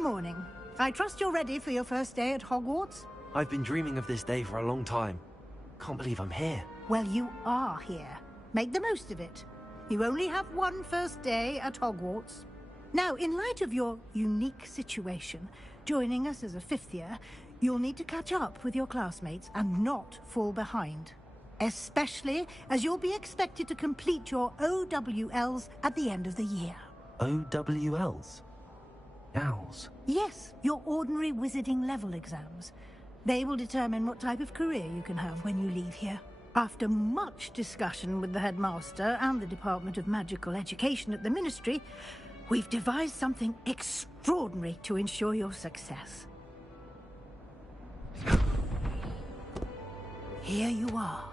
Good morning. I trust you're ready for your first day at Hogwarts? I've been dreaming of this day for a long time. Can't believe I'm here. Well, you are here. Make the most of it. You only have one first day at Hogwarts. Now, in light of your unique situation, joining us as a fifth year, you'll need to catch up with your classmates and not fall behind. Especially as you'll be expected to complete your OWLs at the end of the year. OWLs? Owls? Yes, your ordinary wizarding level exams. They will determine what type of career you can have when you leave here. After much discussion with the headmaster and the Department of Magical Education at the Ministry, we've devised something extraordinary to ensure your success. Here you are.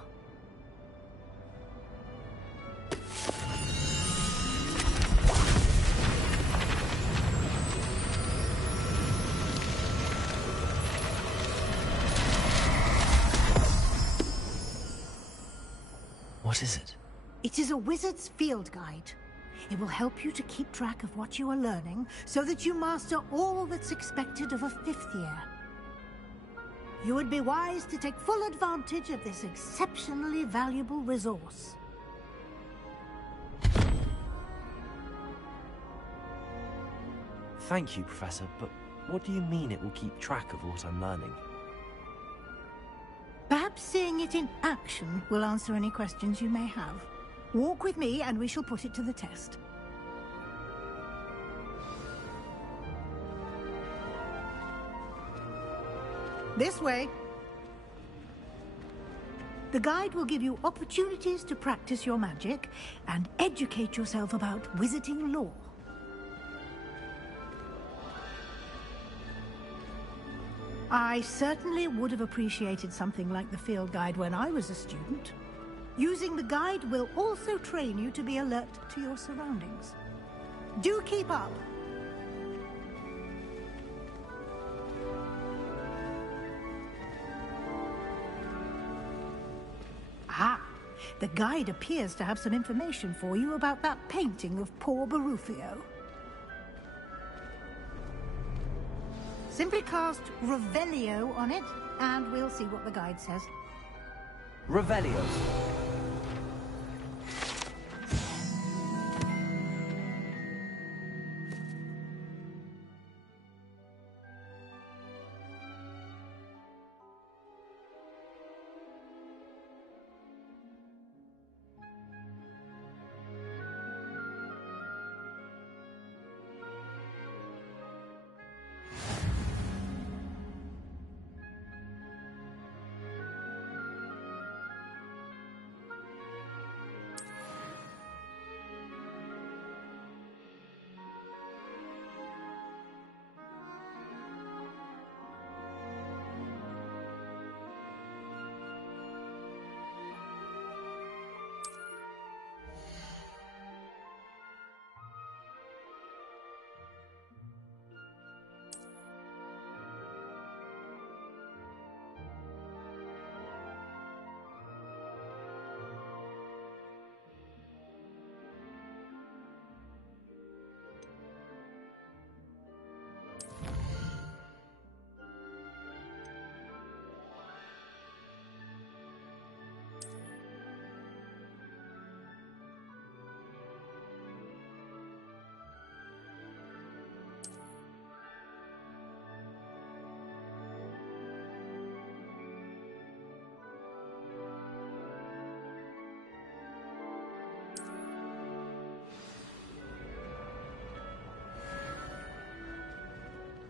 What is it? It is a wizard's field guide. It will help you to keep track of what you are learning so that you master all that's expected of a fifth year. You would be wise to take full advantage of this exceptionally valuable resource. Thank you, Professor, but what do you mean it will keep track of what I'm learning? Perhaps seeing it in action will answer any questions you may have. Walk with me and we shall put it to the test. This way. The guide will give you opportunities to practice your magic and educate yourself about wizarding lore. I certainly would have appreciated something like the field guide when I was a student. Using the guide will also train you to be alert to your surroundings. Do keep up. Ah, the guide appears to have some information for you about that painting of poor Barufio. Simply cast Revelio on it, and we'll see what the guide says. Revelio.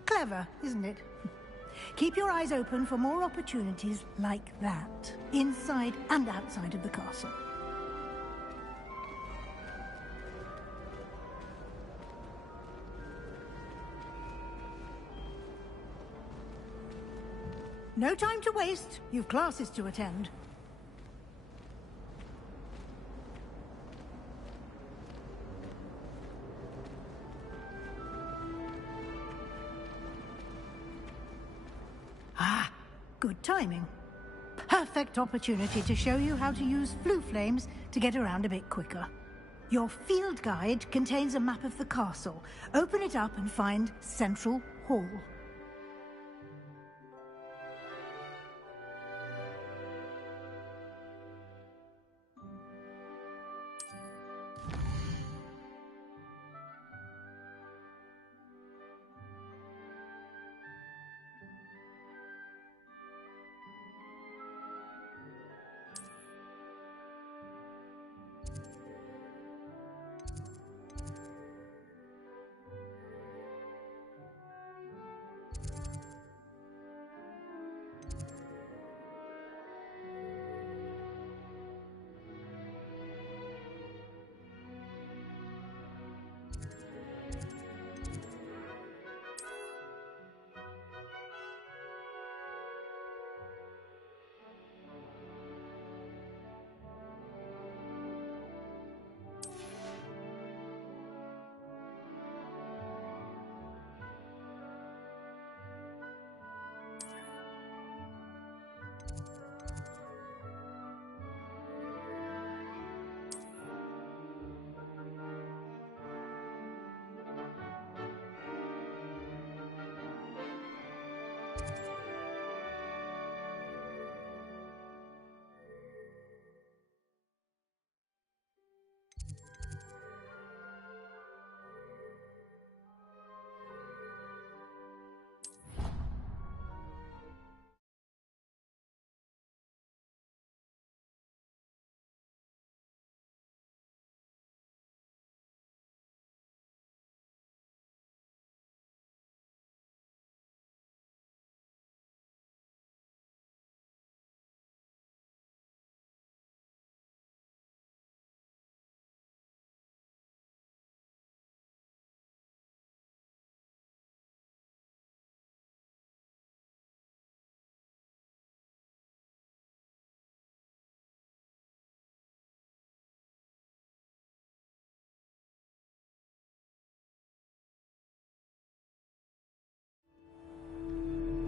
Clever, isn't it? Keep your eyes open for more opportunities like that, inside and outside of the castle. No time to waste. You've classes to attend. Ah, good timing. Perfect opportunity to show you how to use flue flames to get around a bit quicker. Your field guide contains a map of the castle. Open it up and find Central hall.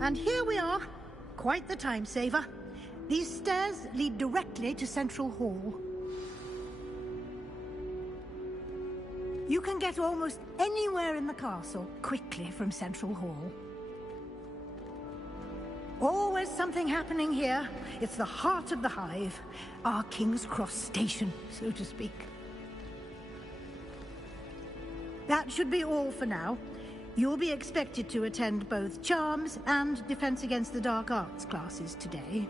And here we are. Quite the time saver. These stairs lead directly to Central Hall. You can get almost anywhere in the castle quickly from Central Hall. Always something happening here. It's the heart of the Hive. Our King's Cross station, so to speak. That should be all for now. You'll be expected to attend both Charms and Defense Against the Dark Arts classes today.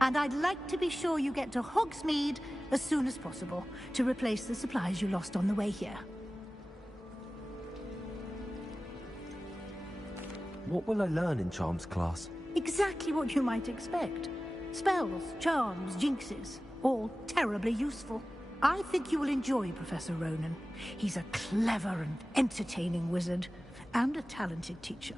And I'd like to be sure you get to Hogsmeade as soon as possible to replace the supplies you lost on the way here. What will I learn in Charms class? Exactly what you might expect. Spells, charms, jinxes, all terribly useful. I think you will enjoy Professor Ronan. He's a clever and entertaining wizard, and a talented teacher.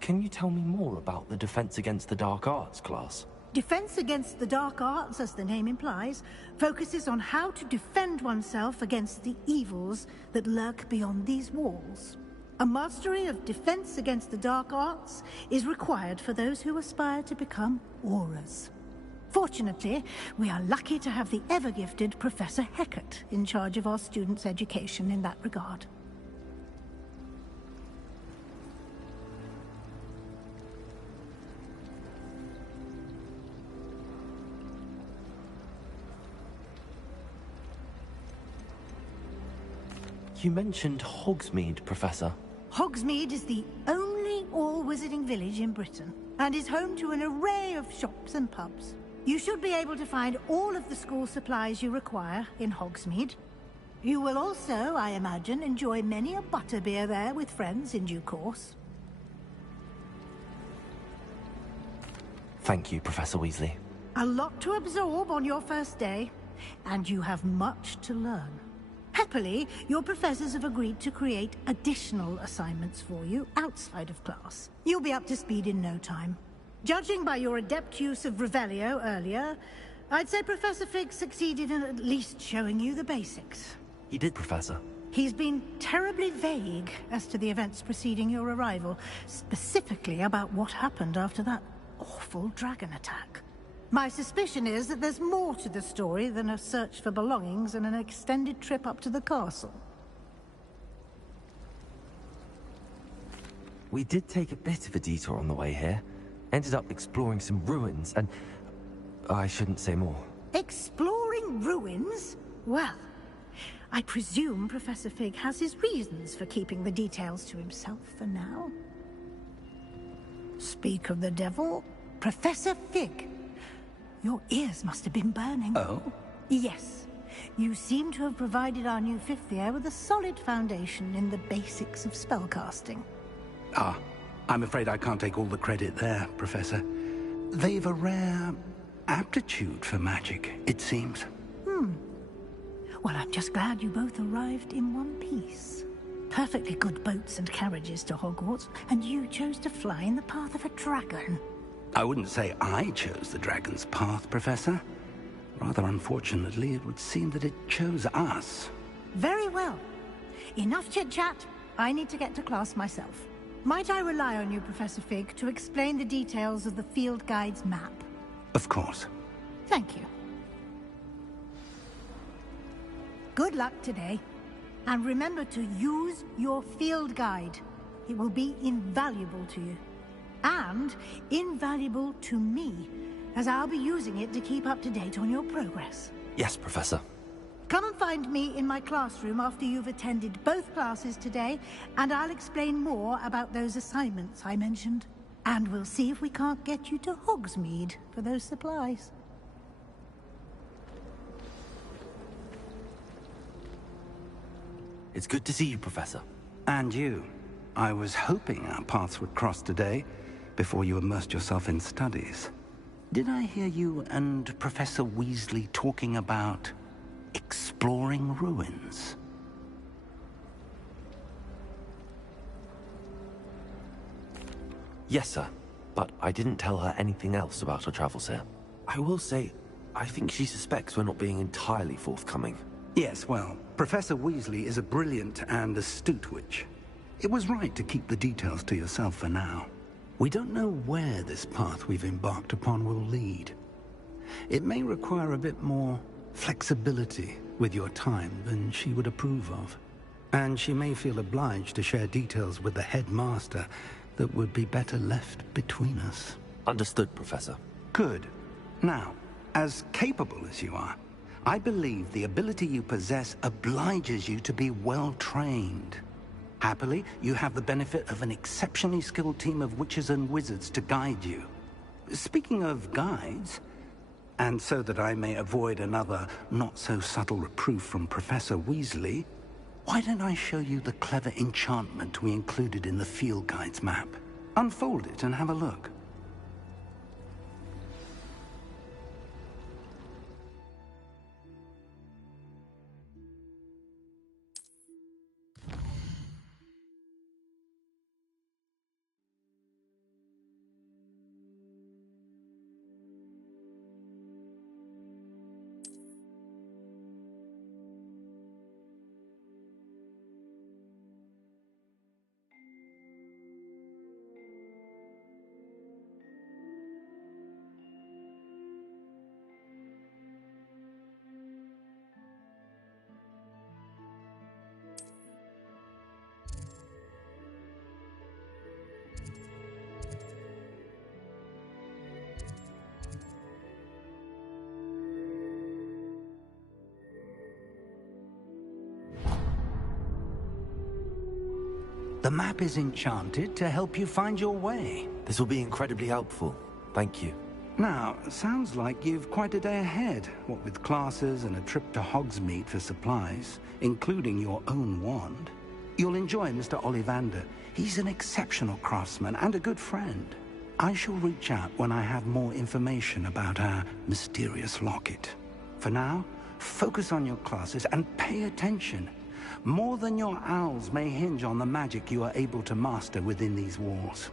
Can you tell me more about the Defense Against the Dark Arts class? Defense Against the Dark Arts, as the name implies, focuses on how to defend oneself against the evils that lurk beyond these walls. A mastery of Defense Against the Dark Arts is required for those who aspire to become Aurors. Fortunately, we are lucky to have the ever-gifted Professor Hecat in charge of our students' education in that regard. You mentioned Hogsmeade, Professor. Hogsmeade is the only all-wizarding village in Britain, and is home to an array of shops and pubs. You should be able to find all of the school supplies you require in Hogsmeade. You will also, I imagine, enjoy many a butterbeer there with friends in due course. Thank you, Professor Weasley. A lot to absorb on your first day, and you have much to learn. Happily, your professors have agreed to create additional assignments for you outside of class. You'll be up to speed in no time. Judging by your adept use of Revelio earlier, I'd say Professor Fig succeeded in at least showing you the basics. He did, Professor. He's been terribly vague as to the events preceding your arrival, specifically about what happened after that awful dragon attack. My suspicion is that there's more to the story than a search for belongings and an extended trip up to the castle. We did take a bit of a detour on the way here. Ended up exploring some ruins and... I shouldn't say more. Exploring ruins? Well, I presume Professor Fig has his reasons for keeping the details to himself for now. Speak of the devil, Professor Fig. Your ears must have been burning. Oh? Yes. You seem to have provided our new fifth year with a solid foundation in the basics of spellcasting. Ah, I'm afraid I can't take all the credit there, Professor. They've a rare aptitude for magic, it seems. Well, I'm just glad you both arrived in one piece. Perfectly good boats and carriages to Hogwarts, and you chose to fly in the path of a dragon. I wouldn't say I chose the dragon's path, Professor. Rather unfortunately, it would seem that it chose us. Very well. Enough chit-chat. I need to get to class myself. Might I rely on you, Professor Fig, to explain the details of the field guide's map? Of course. Thank you. Good luck today. And remember to use your field guide. It will be invaluable to you. And invaluable to me, as I'll be using it to keep up to date on your progress. Yes, Professor. Come and find me in my classroom after you've attended both classes today, and I'll explain more about those assignments I mentioned. And we'll see if we can't get you to Hogsmeade for those supplies. It's good to see you, Professor. And you. I was hoping our paths would cross today, before you immersed yourself in studies. Did I hear you and Professor Weasley talking about exploring ruins? Yes, sir. But I didn't tell her anything else about our travels here. I will say, I think she suspects we're not being entirely forthcoming. Yes, well, Professor Weasley is a brilliant and astute witch. It was right to keep the details to yourself for now. We don't know where this path we've embarked upon will lead. It may require a bit more flexibility with your time than she would approve of. And she may feel obliged to share details with the headmaster that would be better left between us. Understood, Professor. Good. Now, as capable as you are, I believe the ability you possess obliges you to be well trained. Happily, you have the benefit of an exceptionally skilled team of witches and wizards to guide you. Speaking of guides, and so that I may avoid another not-so-subtle reproof from Professor Weasley, why don't I show you the clever enchantment we included in the field guide's map? Unfold it and have a look. The map is enchanted to help you find your way. This will be incredibly helpful. Thank you. Now, sounds like you've quite a day ahead, what with classes and a trip to Hogsmeade for supplies, including your own wand. You'll enjoy Mr. Ollivander. He's an exceptional craftsman and a good friend. I shall reach out when I have more information about our mysterious locket. For now, focus on your classes and pay attention. More than your owls may hinge on the magic you are able to master within these walls.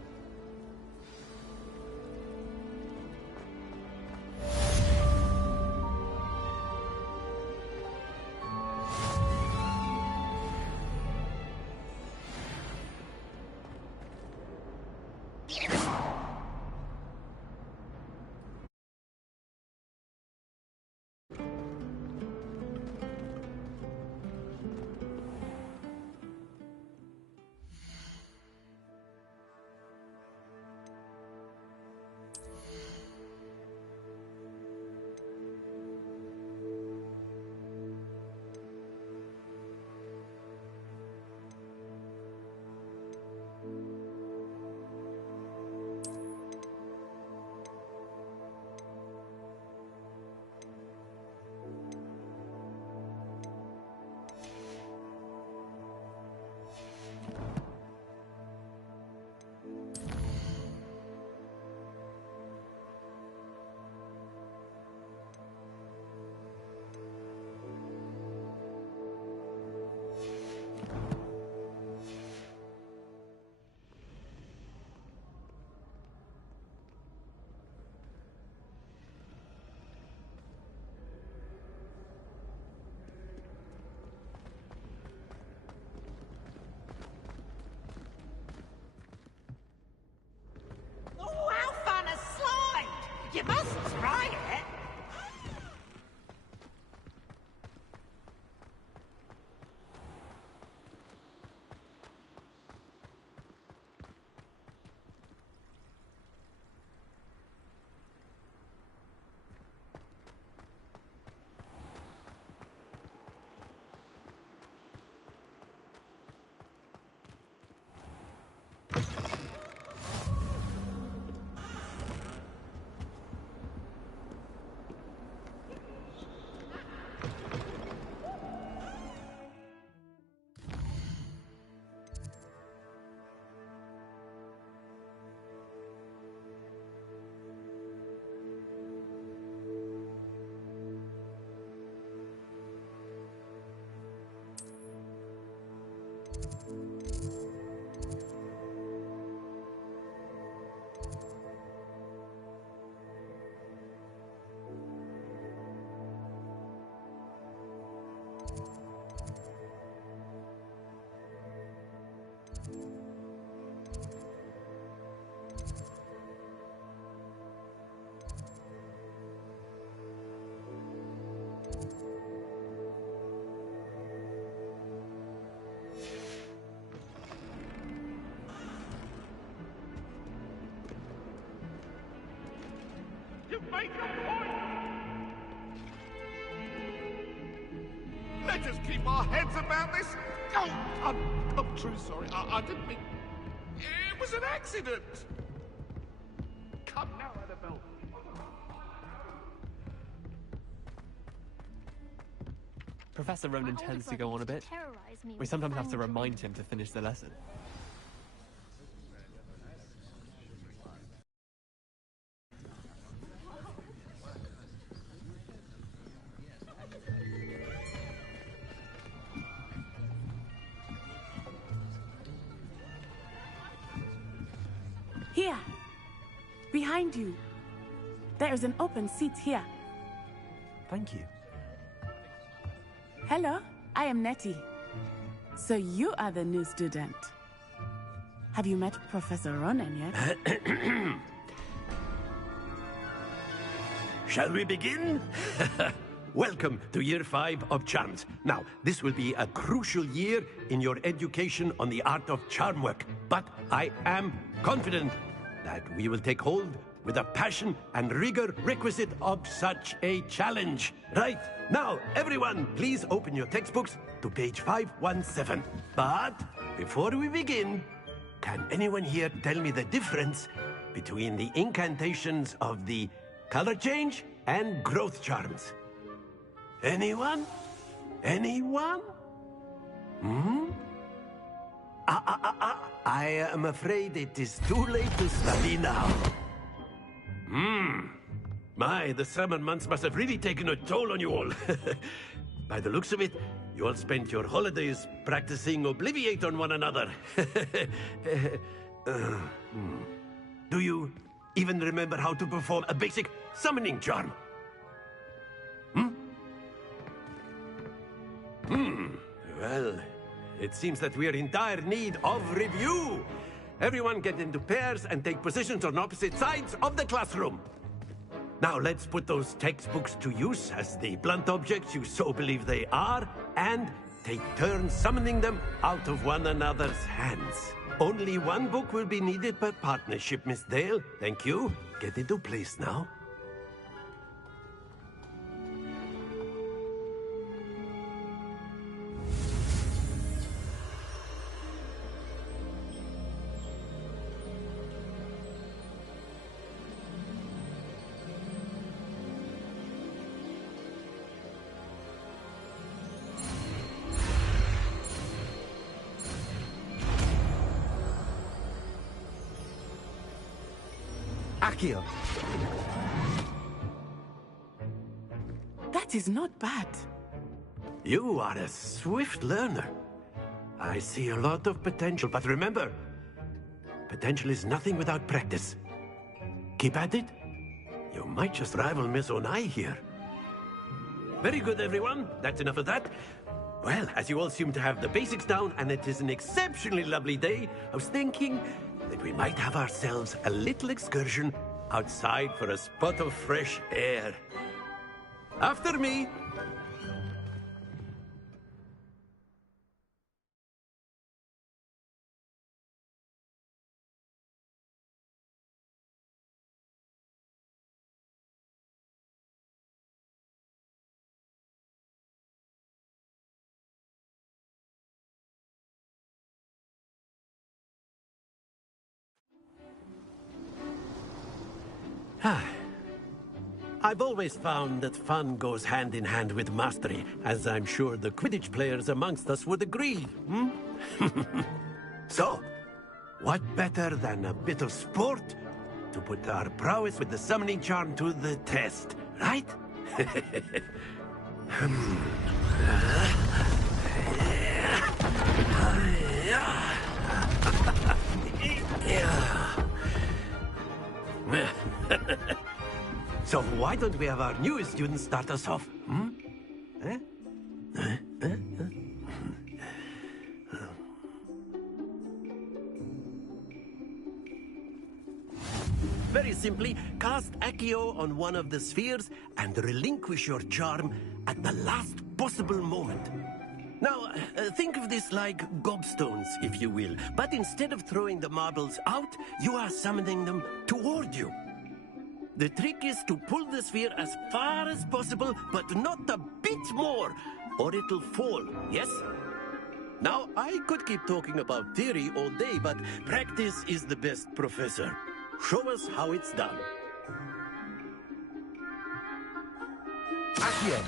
try it. You make a point! Let us keep our heads about this. Oh, I'm truly sorry. I didn't mean... It was an accident. Come now, Annabelle. Professor Ronan tends to go on a bit. We sometimes have to remind him to finish the lesson. Here! Behind you. There is an open seat here. Thank you. Hello, I am Nettie. So you are the new student. Have you met Professor Ronan yet? Shall we begin? Welcome to Year 5 of Charms. Now, this will be a crucial year in your education on the art of charm work, but I am confident that we will take hold with the passion and rigor requisite of such a challenge. Right, now, everyone, please open your textbooks to page 517. But before we begin, can anyone here tell me the difference between the incantations of the color change and growth charms? Anyone? Anyone? I am afraid it is too late to study now. My, the summer months must have really taken a toll on you all. By the looks of it, you all spent your holidays practicing Obliviate on one another. Do you even remember how to perform a basic summoning charm? Well, it seems that we are in dire need of review. Everyone get into pairs and take positions on opposite sides of the classroom. Now let's put those textbooks to use as the blunt objects you so believe they are, and take turns summoning them out of one another's hands. Only one book will be needed per partnership, Miss Dale. Thank you. Get into place now. Akio. That is not bad. You are a swift learner. I see a lot of potential, but remember, potential is nothing without practice. Keep at it. You might just rival Miss Onai here. Very good, everyone. That's enough of that. Well, as you all seem to have the basics down, and it is an exceptionally lovely day, I was thinking that we might have ourselves a little excursion outside for a spot of fresh air. After me. I've always found that fun goes hand in hand with mastery, as I'm sure the Quidditch players amongst us would agree. So, what better than a bit of sport to put our prowess with the summoning charm to the test, right? So why don't we have our newest student start us off? Very simply, cast Accio on one of the spheres and relinquish your charm at the last possible moment. Now, think of this like gobstones, if you will. But instead of throwing the marbles out, you are summoning them toward you. The trick is to pull the sphere as far as possible, but not a bit more, or it'll fall, yes? Now, I could keep talking about theory all day, but practice is the best professor. Show us how it's done. Accio.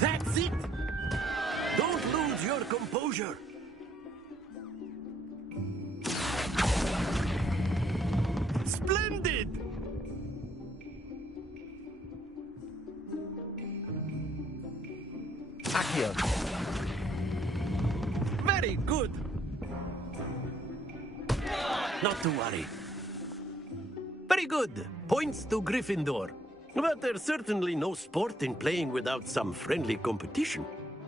That's it! Don't lose your composure. Splendid! Accio. Very good. Not to worry. Very good. Points to Gryffindor. But there's certainly no sport in playing without some friendly competition.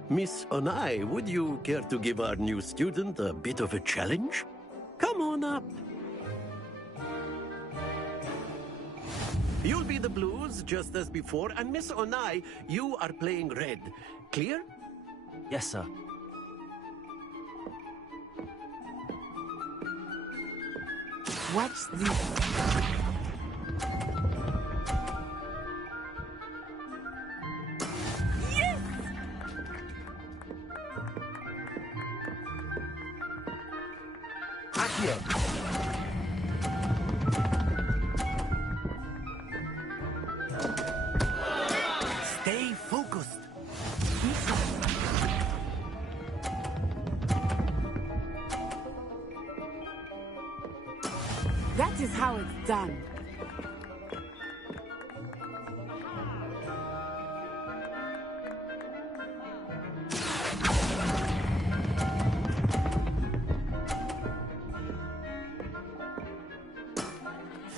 Miss Onai, would you care to give our new student a bit of a challenge? Come on up. You'll be the blues, just as before, and Miss Onai, you are playing red. Clear? Yes, sir. Watch this. Yes! Accio. Stay focused. That is how it's done.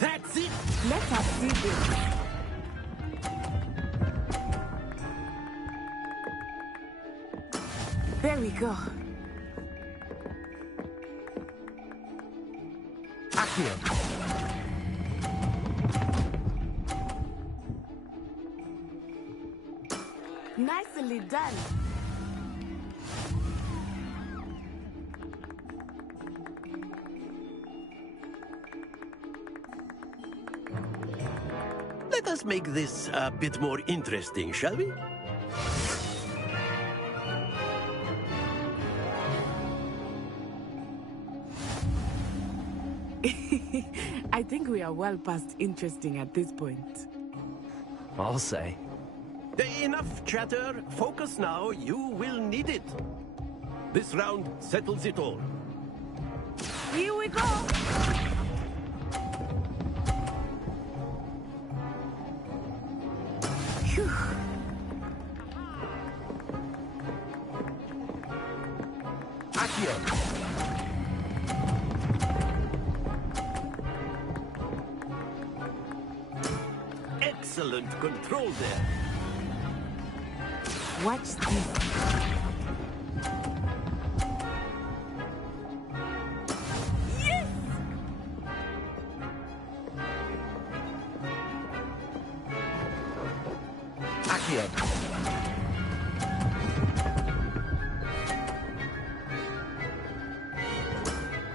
That's it. Let us see this. There we go. Accio. Nicely done. Let us make this a bit more interesting, shall we? I think we are well past interesting at this point. I'll say. Enough chatter. Focus now. You will need it. This round settles it all. Here we go. Phew. Accio. Excellent control there. Watch this. Yes! here.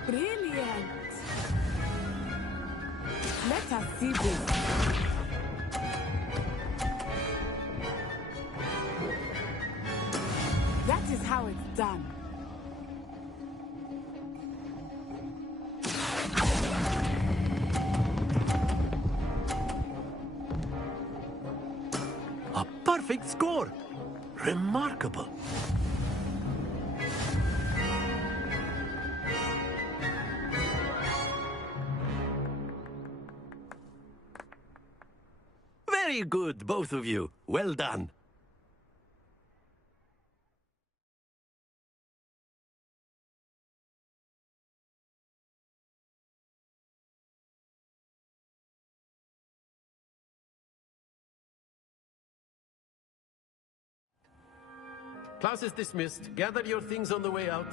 Brilliant! Let us see this. That is how it's done. A perfect score! Remarkable. Very good, both of you. Well done. Class is dismissed. Gather your things on the way out.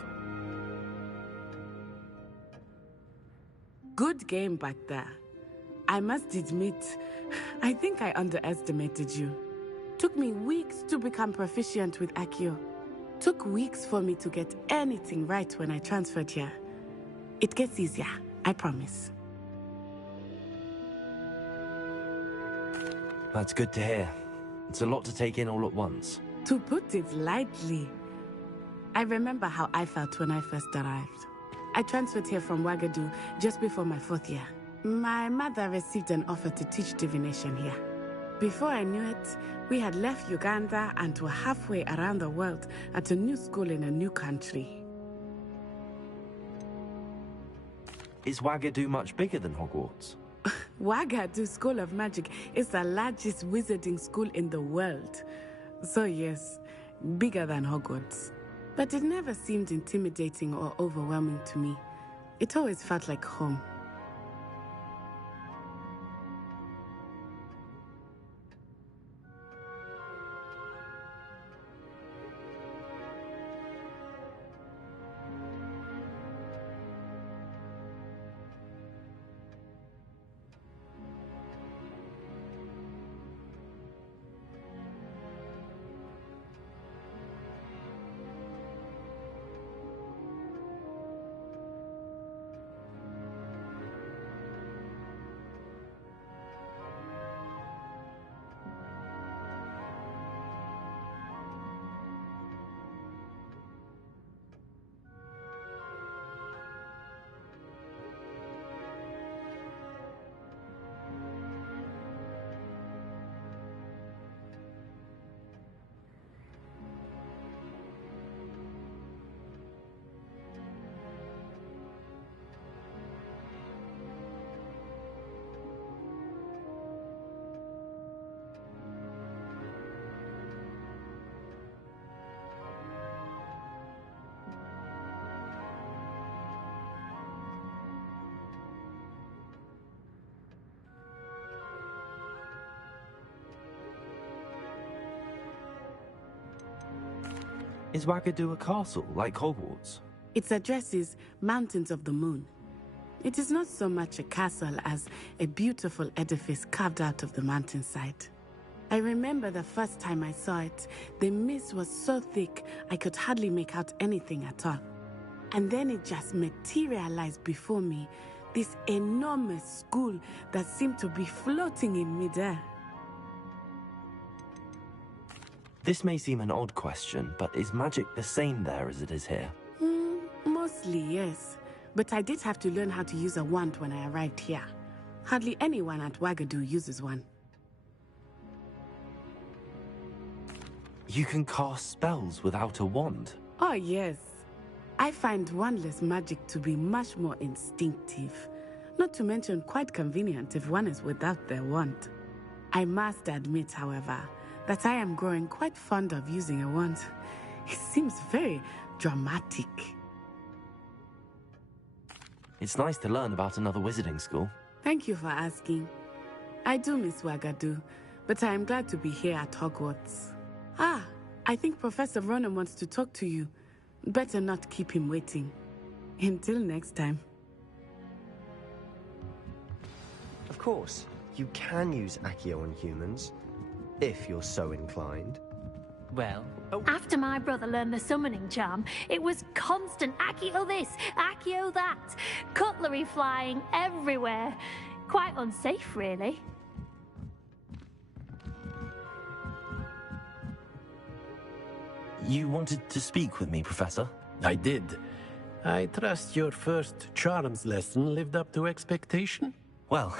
Good game back there. I must admit, I think I underestimated you. Took me weeks to become proficient with Accio. Took weeks for me to get anything right when I transferred here. It gets easier, I promise. That's good to hear. It's a lot to take in all at once. To put it lightly, I remember how I felt when I first arrived. I transferred here from Ouagadougou just before my 4th year. My mother received an offer to teach divination here. Before I knew it, we had left Uganda and were halfway around the world at a new school in a new country. Is Ouagadougou much bigger than Hogwarts? Ouagadougou School of Magic is the largest wizarding school in the world. So yes, bigger than Hogwarts. But it never seemed intimidating or overwhelming to me. It always felt like home. Is Ouagadougou a castle, like Hogwarts? Its address is Mountains of the Moon. It is not so much a castle as a beautiful edifice carved out of the mountainside. I remember the first time I saw it, the mist was so thick I could hardly make out anything at all. And then it just materialized before me, this enormous school that seemed to be floating in midair. This may seem an odd question, but is magic the same there as it is here? Mostly, yes. But I did have to learn how to use a wand when I arrived here. Hardly anyone at Ouagadougou uses one. You can cast spells without a wand? Oh, yes. I find wandless magic to be much more instinctive. Not to mention quite convenient if one is without their wand. I must admit, however, that I am growing quite fond of using a wand. It seems very dramatic. It's nice to learn about another wizarding school. Thank you for asking. I do miss Ouagadougou, but I am glad to be here at Hogwarts. Ah, I think Professor Ronan wants to talk to you. Better not keep him waiting. Until next time. Of course, you can use Accio on humans. if you're so inclined. Well... After my brother learned the summoning charm, it was constant Accio this, Accio that. Cutlery flying everywhere. Quite unsafe, really. You wanted to speak with me, Professor? I did. I trust your first charms lesson lived up to expectation? Well,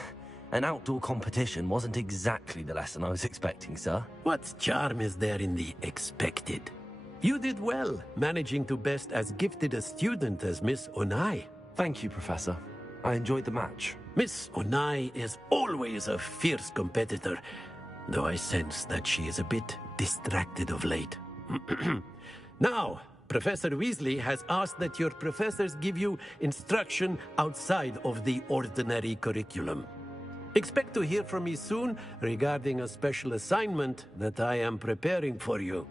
an outdoor competition wasn't exactly the lesson I was expecting, sir. What charm is there in the expected? You did well, managing to best as gifted a student as Miss Onai. Thank you, Professor. I enjoyed the match. Miss Onai is always a fierce competitor, though I sense that she is a bit distracted of late. Now, Professor Weasley has asked that your professors give you instruction outside of the ordinary curriculum. Expect to hear from me soon regarding a special assignment that I am preparing for you.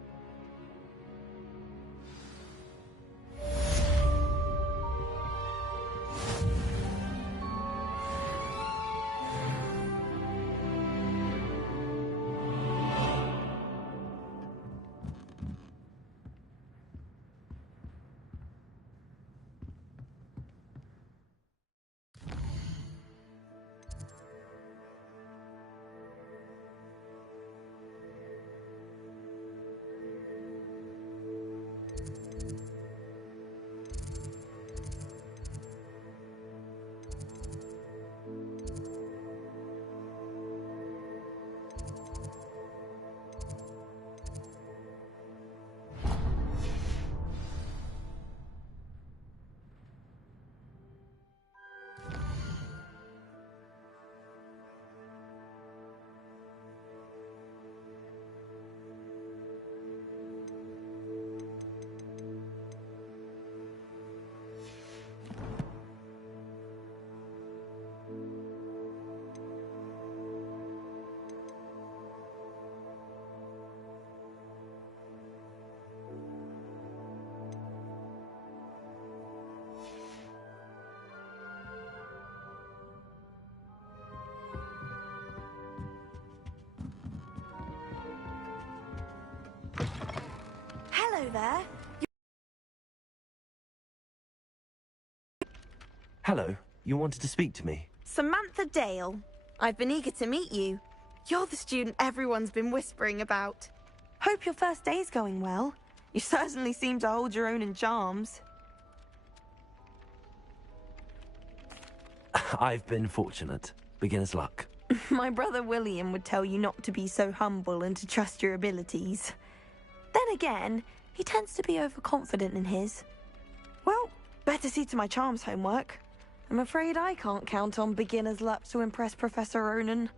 Hello there. Hello. You wanted to speak to me? Samantha Dale. I've been eager to meet you. You're the student everyone's been whispering about. Hope your first day's going well. You certainly seem to hold your own in charms. I've been fortunate. Beginner's luck. My brother William would tell you not to be so humble and to trust your abilities. Then again, he tends to be overconfident in his. Well, better see to my charms homework. I'm afraid I can't count on beginner's luck to impress Professor Ronan.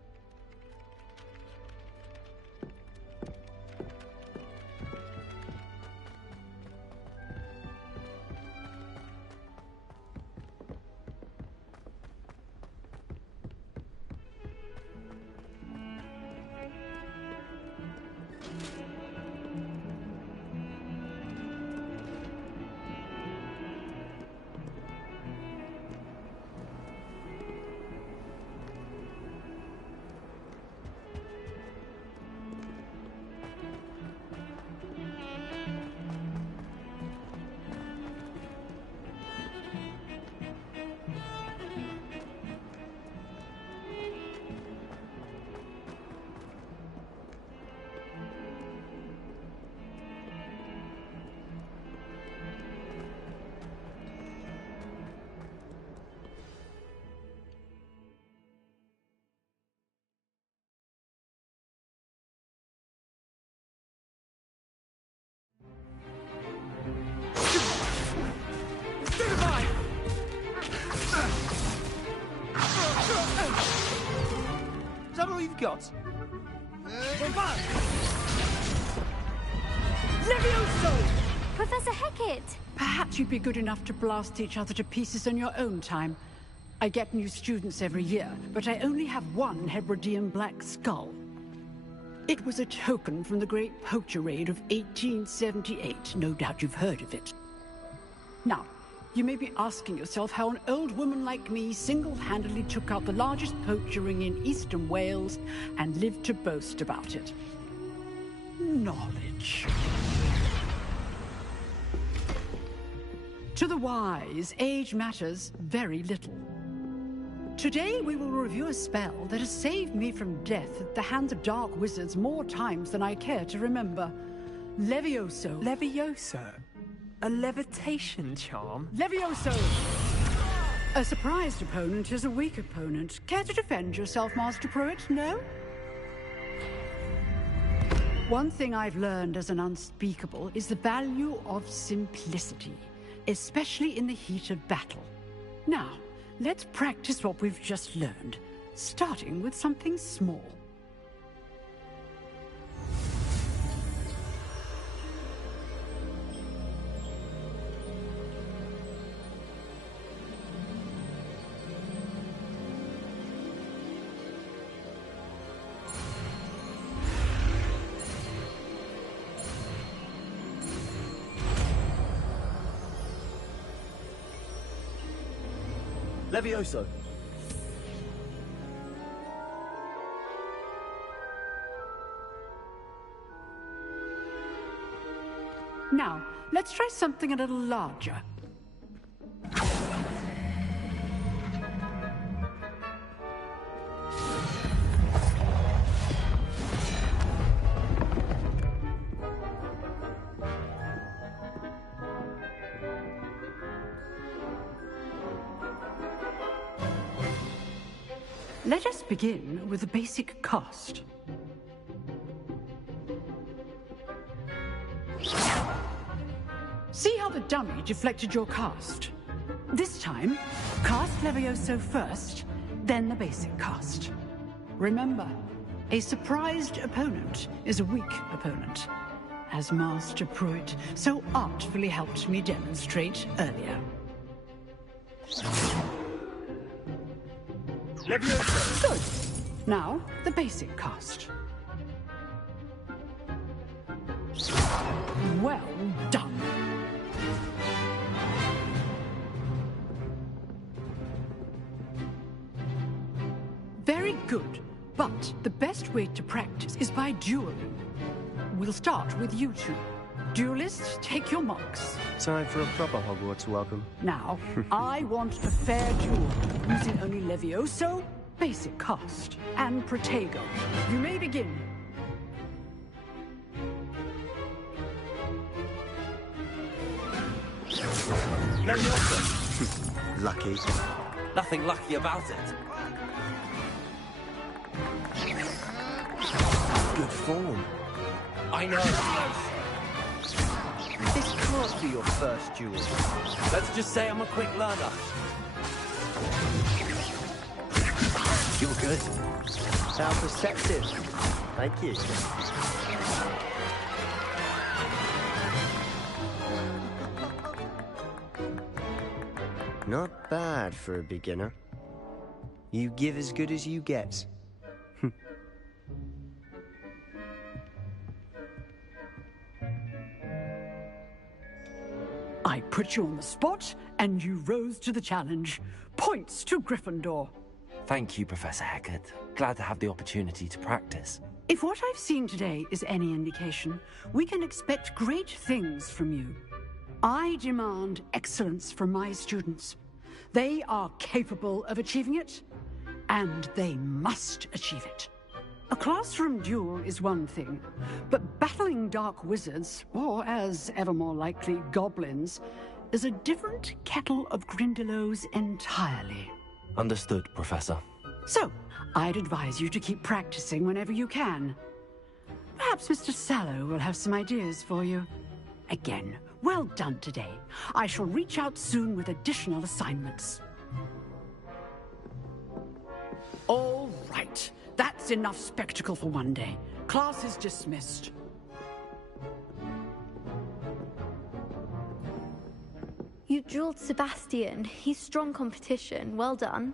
Is that all you've got? Levioso! Professor Hecat! Perhaps you'd be good enough to blast each other to pieces in your own time. I get new students every year, but I only have one Hebridean black skull. It was a token from the Great Poacher Raid of 1878. No doubt you've heard of it. Now, you may be asking yourself how an old woman like me single-handedly took out the largest poacher ring in eastern Wales and lived to boast about it. knowledge. To the wise, age matters very little. Today we will review a spell that has saved me from death at the hands of dark wizards more times than I care to remember. Levioso. Levioso? A levitation charm? Levioso! A surprised opponent is a weak opponent. Care to defend yourself, Master Pruitt? No? One thing I've learned as an unspeakable is the value of simplicity, especially in the heat of battle. Now, let's practice what we've just learned, starting with something small. Levioso. Now, let's try something a little larger. Let us begin with the basic cast. See how the dummy deflected your cast? This time, cast Levioso first, then the basic cast. Remember, a surprised opponent is a weak opponent, as Master Pruitt so artfully helped me demonstrate earlier. Levioso. Good. Now, the basic cast. Well done. Very good. But the best way to practice is by dueling. We'll start with you two. Duelists, take your marks. Time for a proper Hogwarts welcome. Now, I want a fair duel, using only Levioso, basic cast, and Protego. You may begin. Levioso. Lucky. Nothing lucky about it. Good form. I know. This can't be your first duel. Let's just say I'm a quick learner. You're good. How perceptive. Thank you. Not bad for a beginner. You give as good as you get. I put you on the spot, and you rose to the challenge. Points to Gryffindor. Thank you, Professor Hecat. Glad to have the opportunity to practice. If what I've seen today is any indication, we can expect great things from you. I demand excellence from my students. They are capable of achieving it, and they must achieve it. A classroom duel is one thing, but battling dark wizards, or as ever more likely, goblins, is a different kettle of Grindylows entirely. Understood, Professor. So, I'd advise you to keep practicing whenever you can. Perhaps Mr. Sallow will have some ideas for you. Again, well done today. I shall reach out soon with additional assignments. All right. That's enough spectacle for one day. Class is dismissed. You dueled Sebastian. He's strong competition. Well done.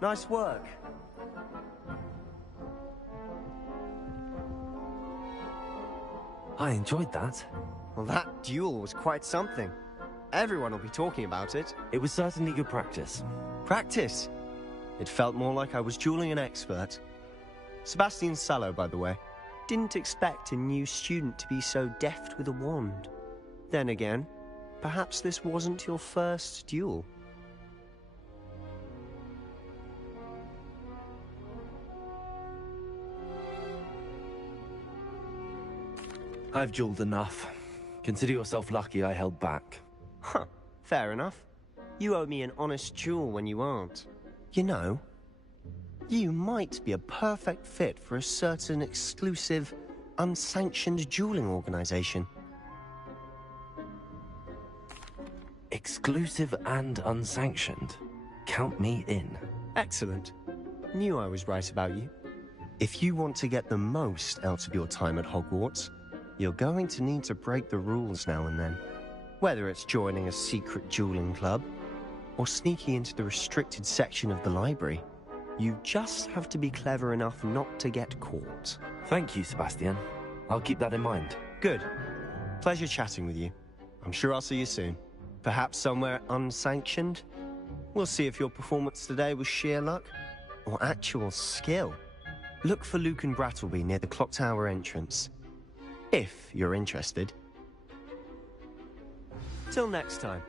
Nice work. I enjoyed that. Well, that duel was quite something. Everyone will be talking about it. It was certainly good practice. Practice? It felt more like I was dueling an expert. Sebastian Sallow, by the way. Didn't expect a new student to be so deft with a wand. Then again, perhaps this wasn't your first duel. I've dueled enough. Consider yourself lucky I held back. Huh, fair enough. You owe me an honest duel when you aren't. You know, you might be a perfect fit for a certain exclusive, unsanctioned dueling organization. Exclusive and unsanctioned? Count me in. Excellent. Knew I was right about you. If you want to get the most out of your time at Hogwarts, you're going to need to break the rules now and then. Whether it's joining a secret dueling club, or sneaking into the restricted section of the library, you just have to be clever enough not to get caught. Thank you, Sebastian. I'll keep that in mind. Good. Pleasure chatting with you. I'm sure I'll see you soon. Perhaps somewhere unsanctioned? We'll see if your performance today was sheer luck, or actual skill. Look for Luke and Brattleby near the clock tower entrance. If you're interested. Till next time.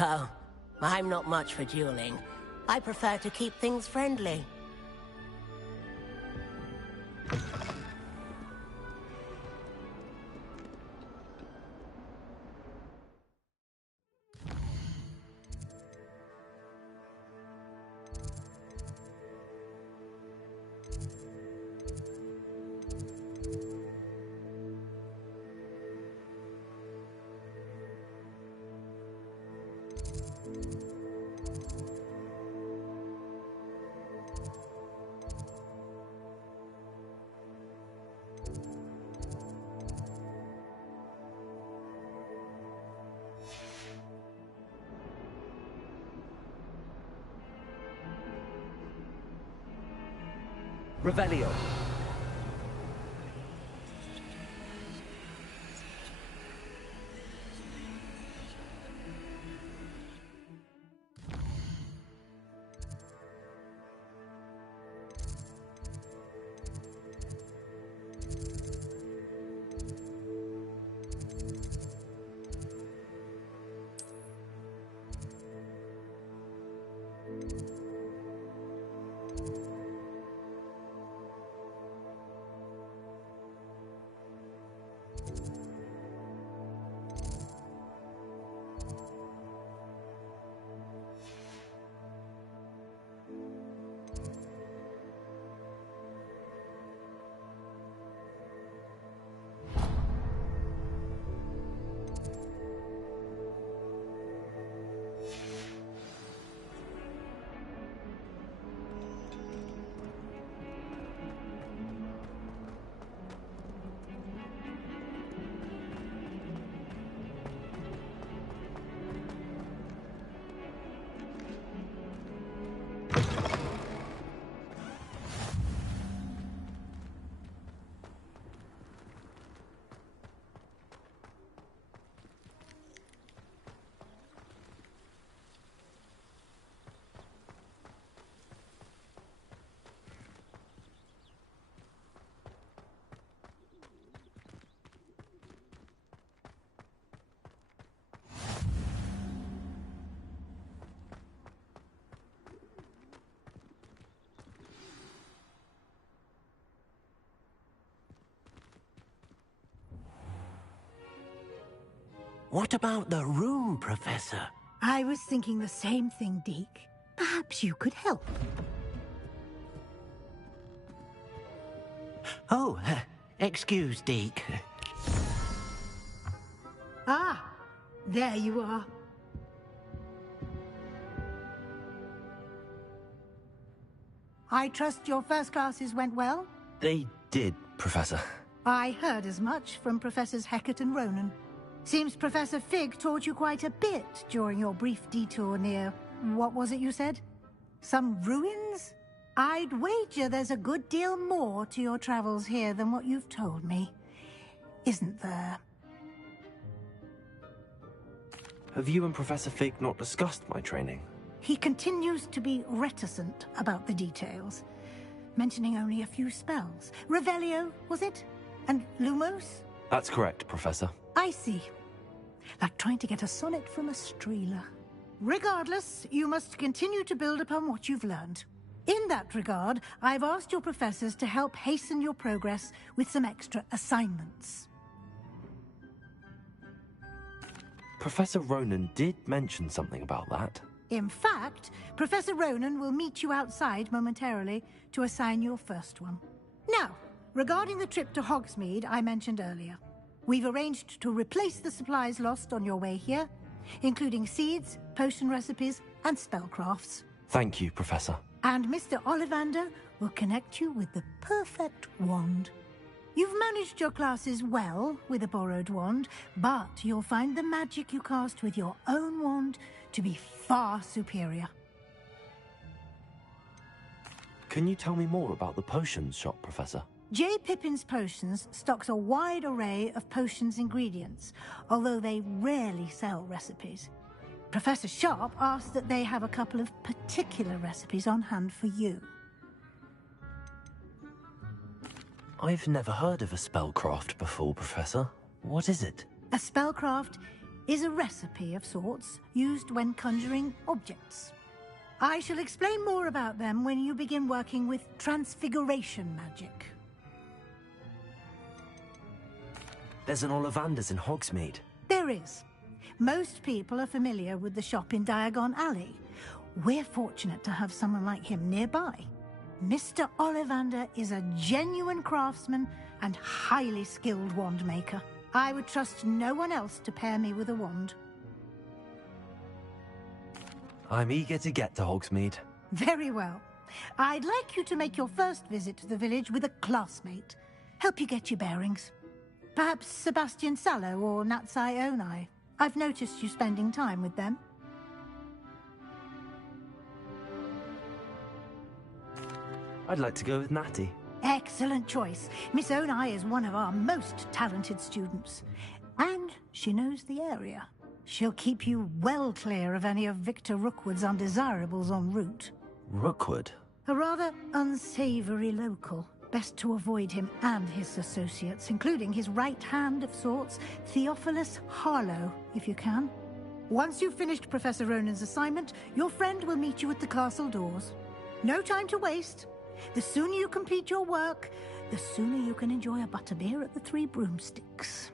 Oh, I'm not much for dueling. I prefer to keep things friendly. Revelio. What about the room, Professor? I was thinking the same thing, Deke. Perhaps you could help. Oh, excuse, Deke. Ah, there you are. I trust your first classes went well? They did, Professor. I heard as much from Professors Hecat and Ronan. Seems Professor Fig taught you quite a bit during your brief detour near... what was it you said? Some ruins? I'd wager there's a good deal more to your travels here than what you've told me. Isn't there? Have you and Professor Fig not discussed my training? He continues to be reticent about the details, mentioning only a few spells. Revelio, was it? And Lumos? That's correct, Professor. I see. Like trying to get a sonnet from a streeler. Regardless, you must continue to build upon what you've learned. In that regard, I've asked your professors to help hasten your progress with some extra assignments. Professor Ronan did mention something about that. In fact, Professor Ronan will meet you outside momentarily to assign your first one. Now, regarding the trip to Hogsmeade I mentioned earlier, we've arranged to replace the supplies lost on your way here, including seeds, potion recipes, and spellcrafts. Thank you, Professor. And Mr. Ollivander will connect you with the perfect wand. You've managed your classes well with a borrowed wand, but you'll find the magic you cast with your own wand to be far superior. Can you tell me more about the potions shop, Professor? J. Pippin's Potions stocks a wide array of potions ingredients, although they rarely sell recipes. Professor Sharp asked that they have a couple of particular recipes on hand for you. I've never heard of a spellcraft before, Professor. What is it? A spellcraft is a recipe of sorts used when conjuring objects. I shall explain more about them when you begin working with transfiguration magic. There's an Ollivander's in Hogsmeade. There is. Most people are familiar with the shop in Diagon Alley. We're fortunate to have someone like him nearby. Mr. Ollivander is a genuine craftsman and highly skilled wand maker. I would trust no one else to pair me with a wand. I'm eager to get to Hogsmeade. Very well. I'd like you to make your first visit to the village with a classmate. Help you get your bearings. Perhaps Sebastian Sallow or Natsai Onai. I've noticed you spending time with them. I'd like to go with Natty. Excellent choice. Miss Onai is one of our most talented students. And she knows the area. She'll keep you well clear of any of Victor Rookwood's undesirables en route. Rookwood? A rather unsavory local. Best to avoid him and his associates, including his right hand of sorts, Theophilus Harlow, if you can. Once you've finished Professor Ronan's assignment, your friend will meet you at the castle doors. No time to waste. The sooner you complete your work, the sooner you can enjoy a butterbeer at the Three Broomsticks.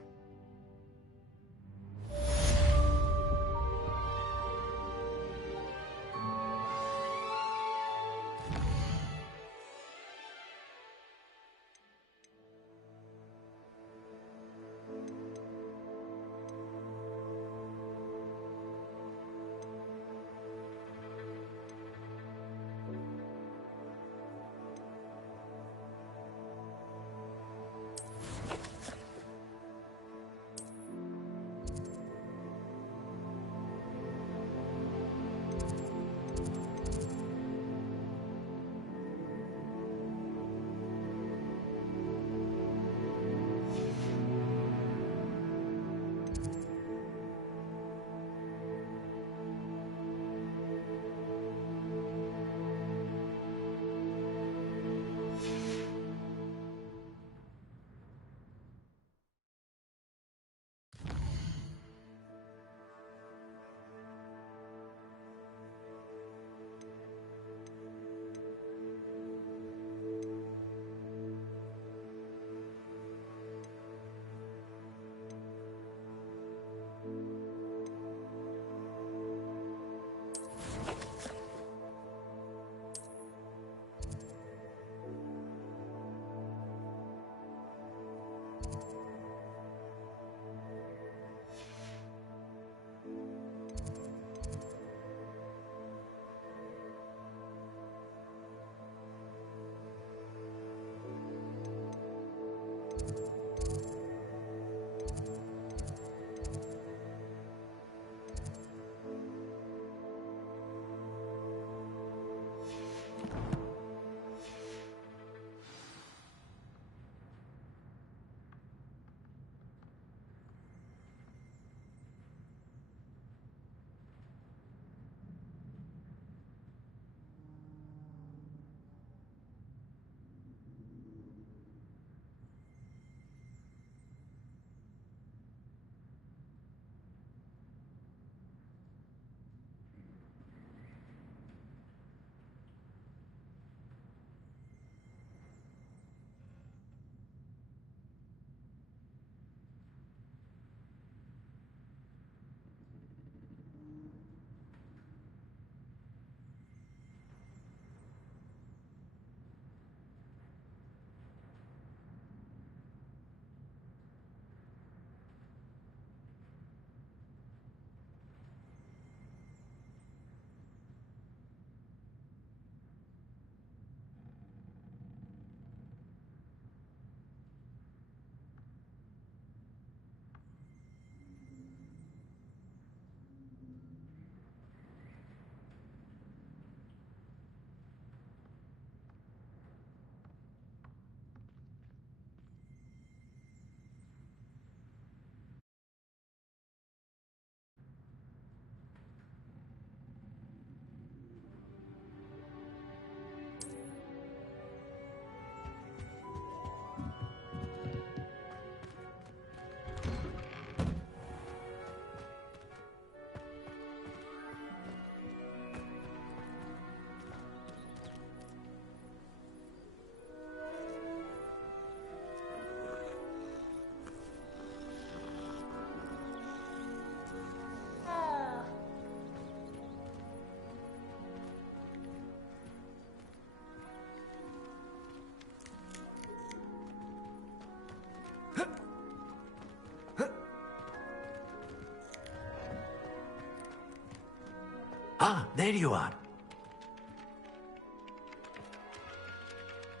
Ah, there you are.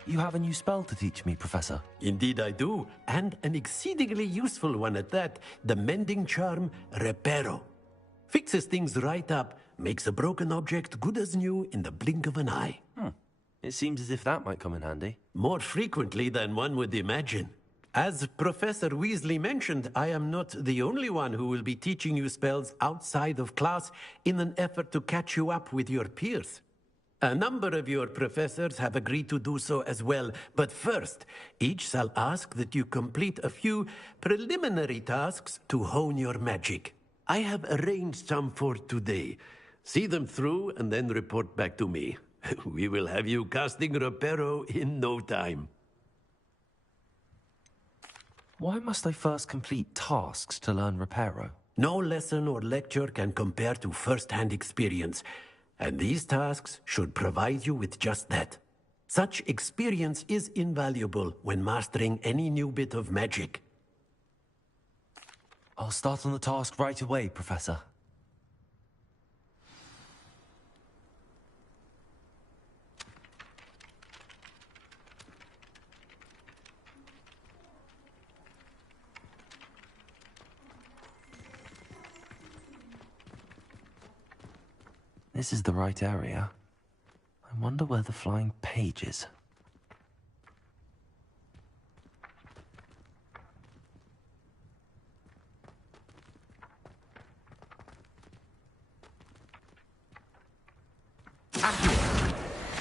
You have a new spell to teach me, Professor. Indeed I do, and an exceedingly useful one at that. The mending charm, Reparo. Fixes things right up, makes a broken object good as new in the blink of an eye. It seems as if that might come in handy. More frequently than one would imagine. As Professor Weasley mentioned, I am not the only one who will be teaching you spells outside of class in an effort to catch you up with your peers. A number of your professors have agreed to do so as well, but first, each shall ask that you complete a few preliminary tasks to hone your magic. I have arranged some for today. See them through and then report back to me. We will have you casting Reparo in no time. Why must I first complete tasks to learn Reparo? No lesson or lecture can compare to first-hand experience, and these tasks should provide you with just that. Such experience is invaluable when mastering any new bit of magic. I'll start on the task right away, Professor. This is the right area. I wonder where the flying page is.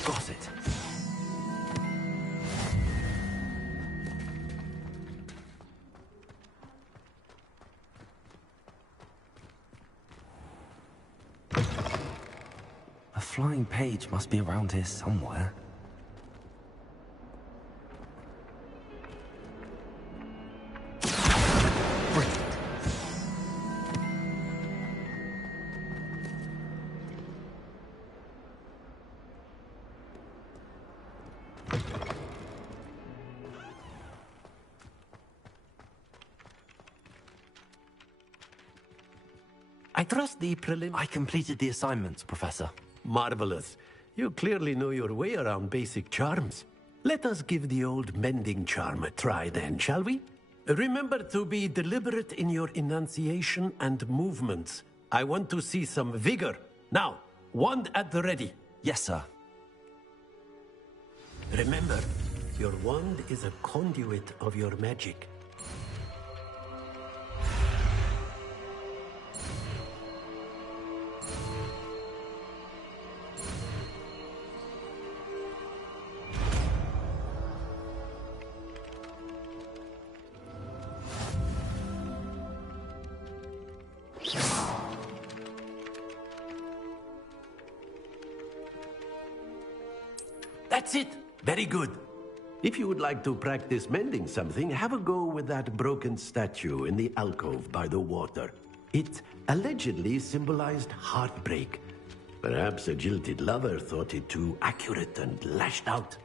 Got it. A flying page must be around here somewhere. Brilliant. I trust the prelim... I completed the assignments, Professor. Marvelous. You clearly know your way around basic charms. Let us give the old mending charm a try then, shall we? Remember to be deliberate in your enunciation and movements. I want to see some vigor. Now, wand at the ready. Yes, sir. Remember, your wand is a conduit of your magic. That's it. Very good. If you would like to practice mending something, have a go with that broken statue in the alcove by the water. It allegedly symbolized heartbreak. Perhaps a jilted lover thought it too accurate and lashed out.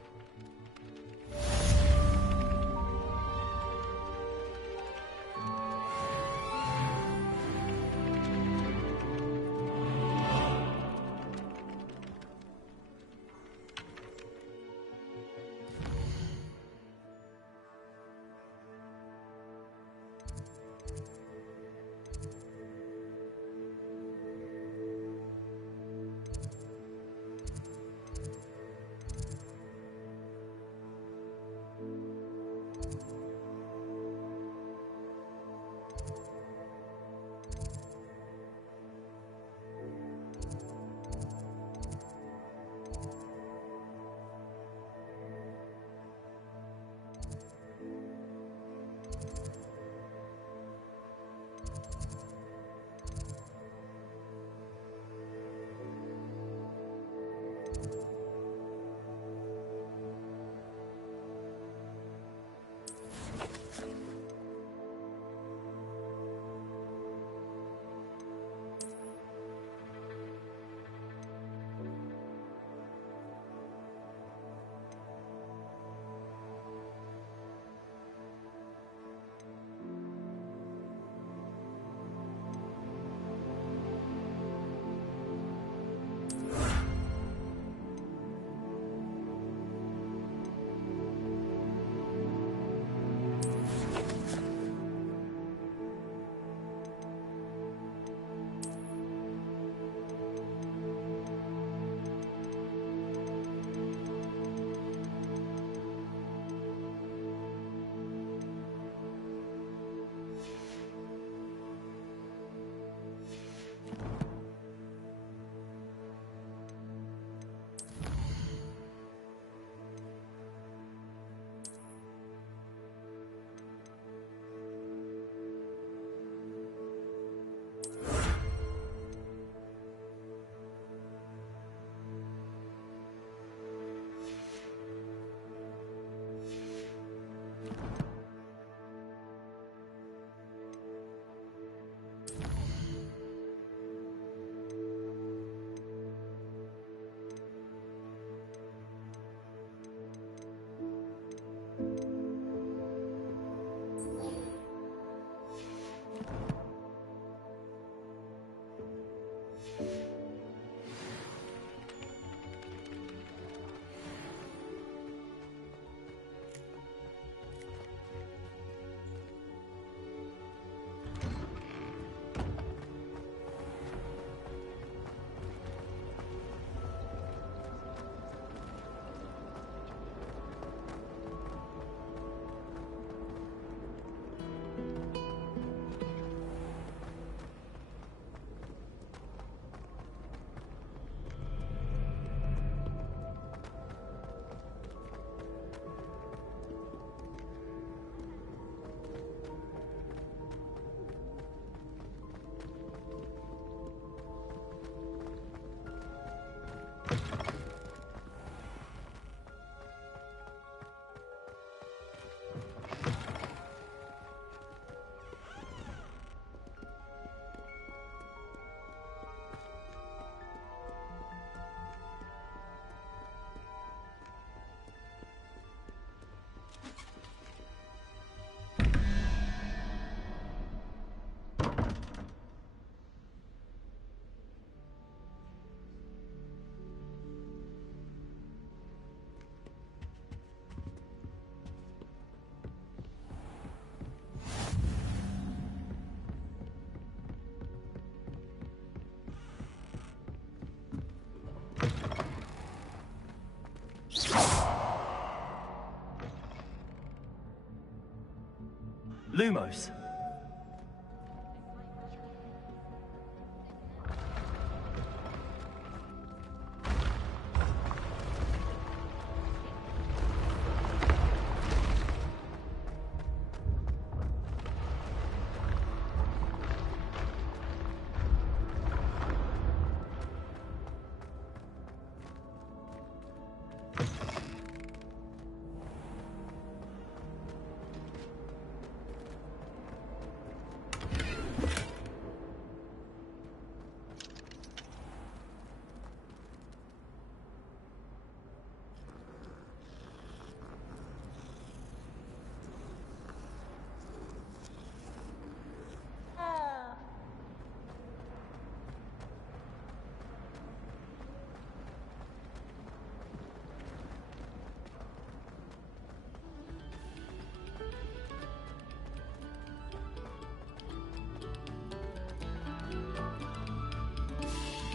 Lumos.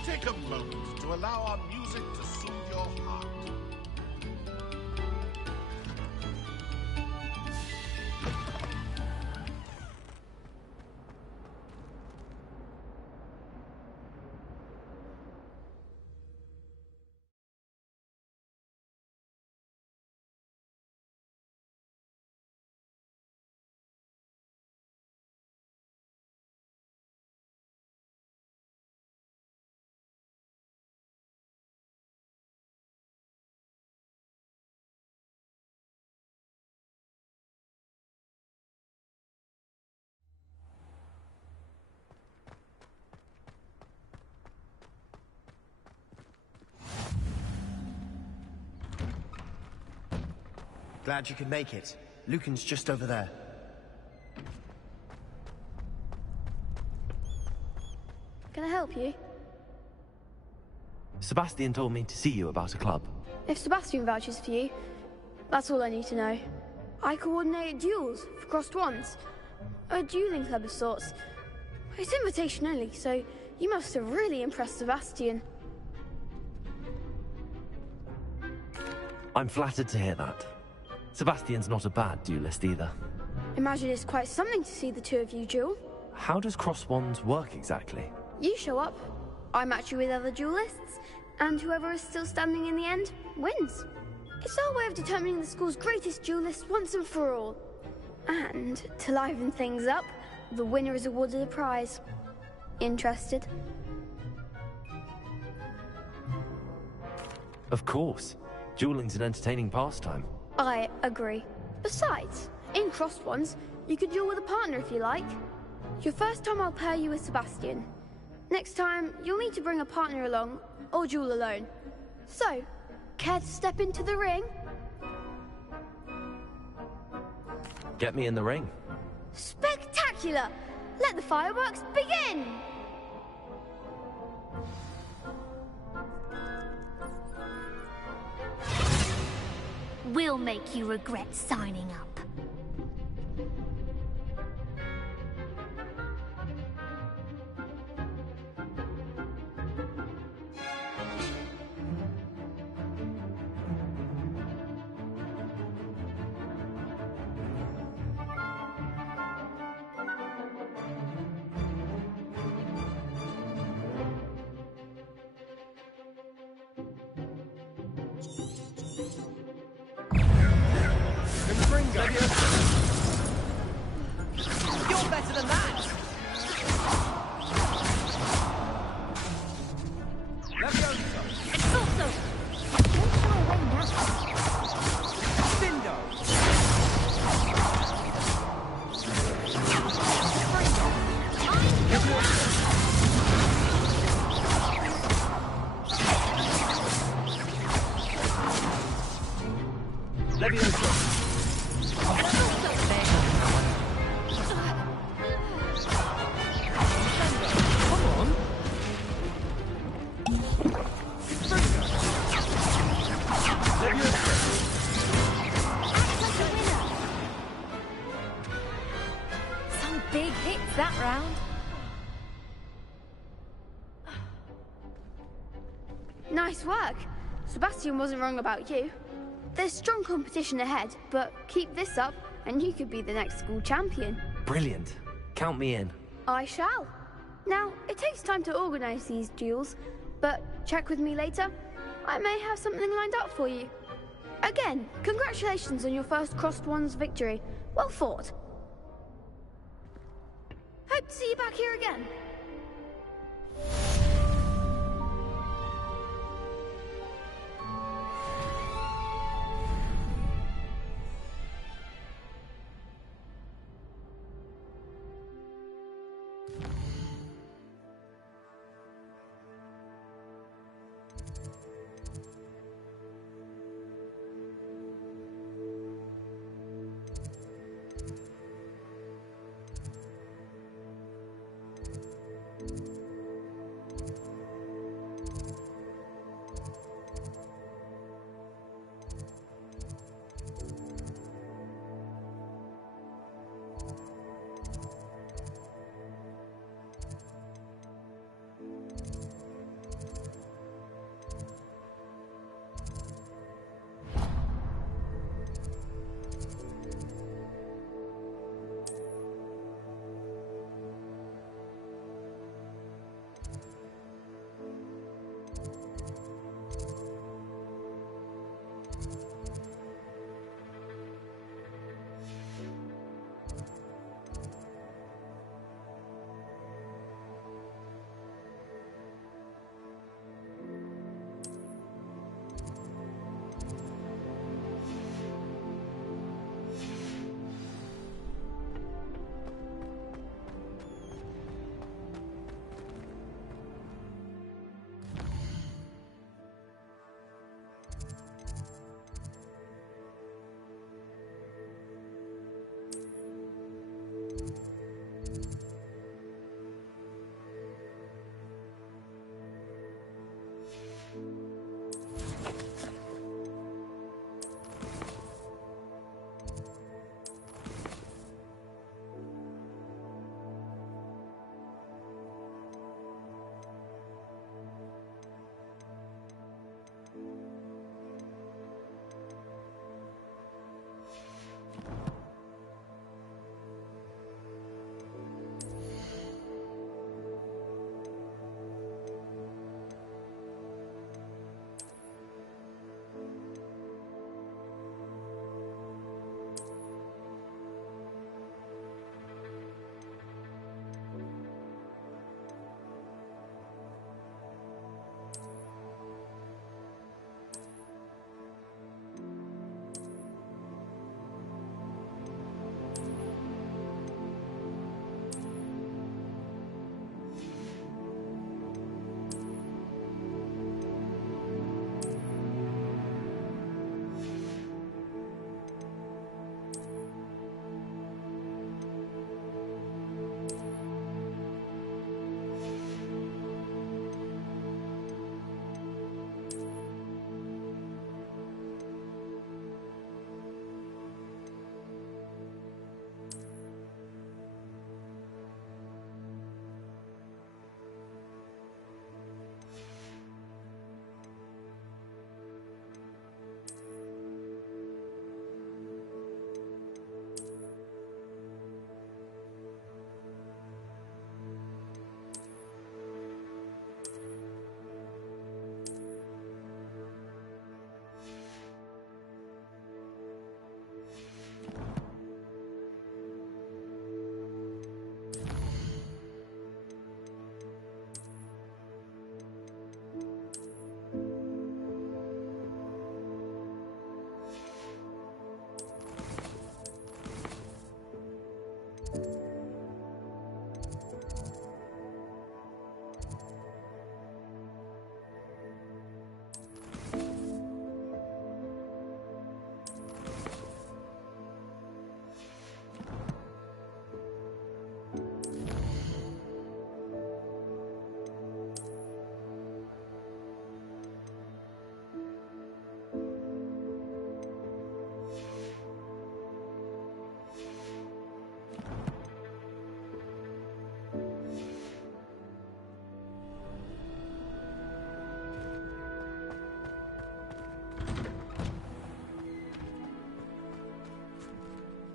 Take a moment to allow our music to soothe your heart. Glad you could make it. Lucan's just over there. Can I help you? Sebastian told me to see you about a club. If Sebastian vouches for you, that's all I need to know. I coordinate duels for crossed wands. A dueling club of sorts. It's invitation only, so you must have really impressed Sebastian. I'm flattered to hear that. Sebastian's not a bad duelist either. Imagine it's quite something to see the two of you duel. How does cross wands work exactly? You show up, I match you with other duelists, and whoever is still standing in the end wins. It's our way of determining the school's greatest duelist once and for all. And to liven things up, the winner is awarded a prize. Interested? Of course. Dueling's an entertaining pastime. I agree. Besides, in crossed ones, you could duel with a partner if you like. Your first time I'll pair you with Sebastian. Next time, you'll need to bring a partner along, or duel alone. So, care to step into the ring? Get me in the ring. Spectacular! Let the fireworks begin! We'll make you regret signing up. You're better than that! Expulso! Don't far away now. Stindo! Levioso! Some big hits that round. Nice work. Sebastian wasn't wrong about you. There's strong competition ahead, but keep this up and you could be the next school champion. Brilliant. Count me in. I shall. Now, it takes time to organize these duels, but check with me later. I may have something lined up for you. Again, congratulations on your first Crossed Wands victory. Well fought. Hope to see you back here again.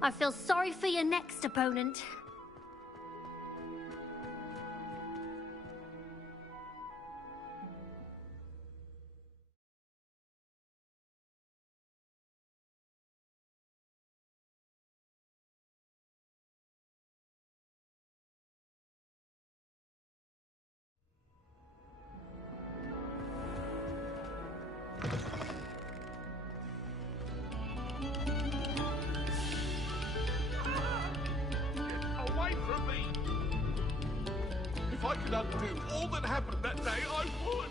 I feel sorry for your next opponent. that happened that day, I would.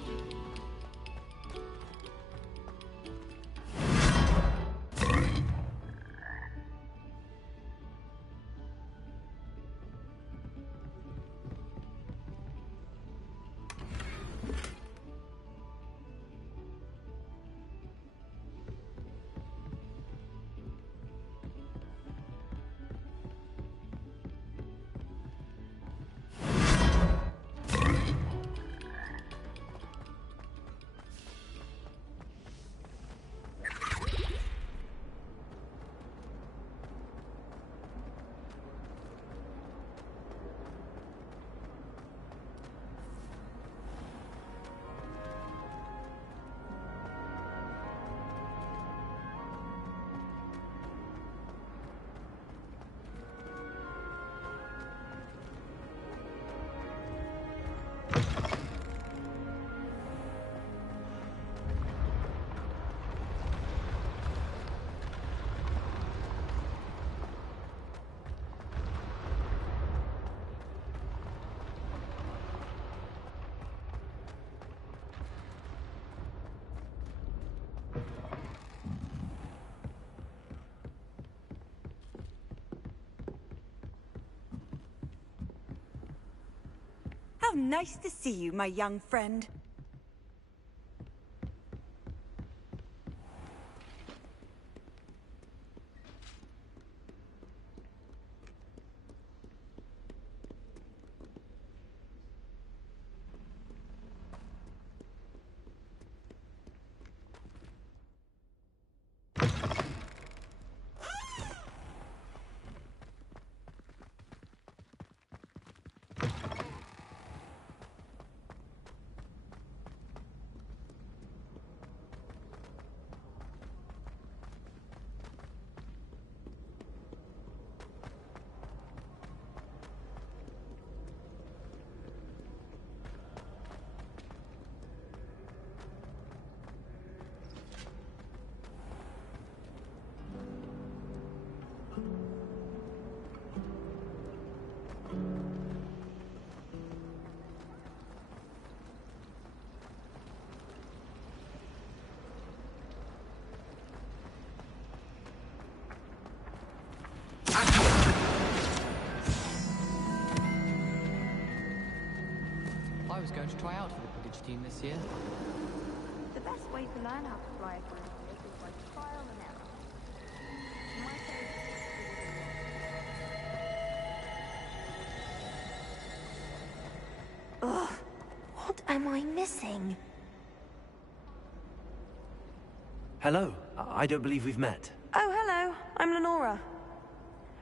How nice to see you, my young friend. I was going to try out for the Quidditch team this year. The best way to learn how to fly a broomstick is by trial and error. In my case, ugh, what am I missing? Hello. I don't believe we've met. Oh, hello. I'm Lenora.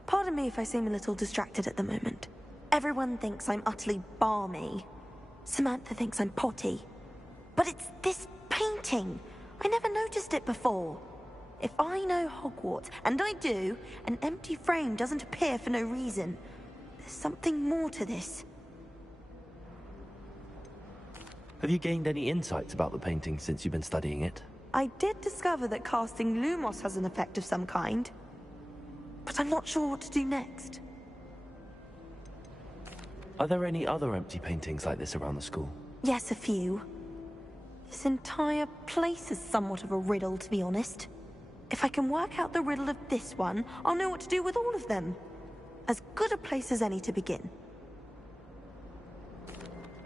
Pardon me if I seem a little distracted at the moment. Everyone thinks I'm utterly balmy. Samantha thinks I'm potty. But it's this painting. I never noticed it before. If I know Hogwarts, and I do, an empty frame doesn't appear for no reason. There's something more to this. Have you gained any insights about the painting since you've been studying it? I did discover that casting Lumos has an effect of some kind. But I'm not sure what to do next. Are there any other empty paintings like this around the school? Yes, a few. This entire place is somewhat of a riddle, to be honest. If I can work out the riddle of this one, I'll know what to do with all of them. As good a place as any to begin.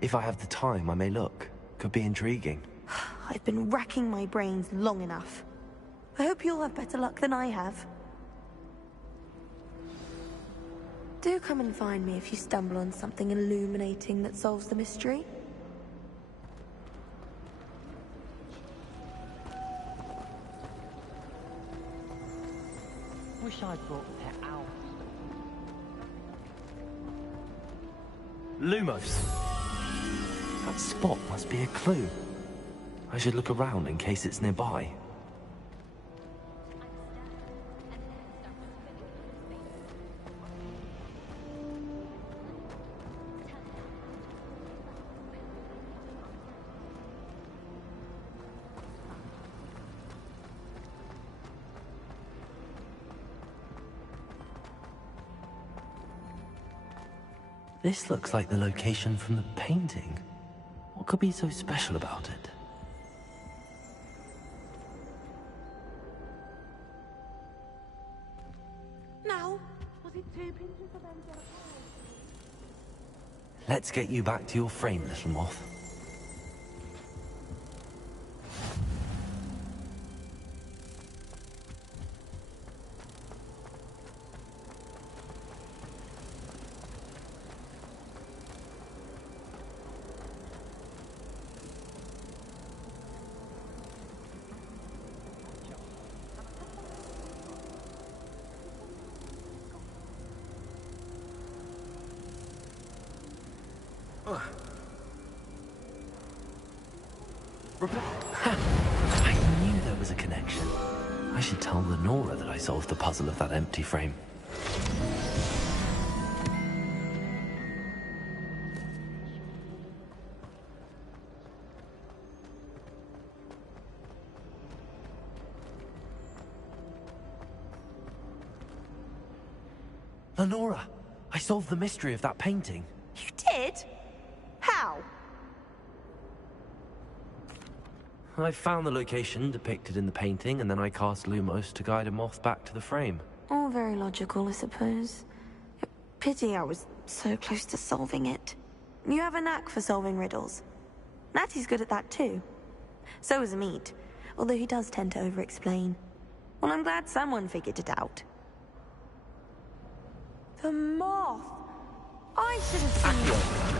If I have the time, I may look. Could be intriguing. I've been racking my brains long enough. I hope you'll have better luck than I have. Do come and find me if you stumble on something illuminating that solves the mystery. Wish I'd brought pet owl. Lumos! That spot must be a clue. I should look around in case it's nearby. This looks like the location from the painting. could be so special about it? Now, Was it 2 pinches for them to get Let's get you back to your frame, little moth. I knew there was a connection. I should tell Lenora that I solved the puzzle of that empty frame. Lenora, I solved the mystery of that painting. You did? How? I found the location depicted in the painting, and then I cast Lumos to guide a moth back to the frame. All very logical, I suppose. Pity I was so close to solving it. You have a knack for solving riddles. Natty's good at that too. So is Amit, although he does tend to over-explain. Well, I'm glad someone figured it out. The moth! I should have seen it.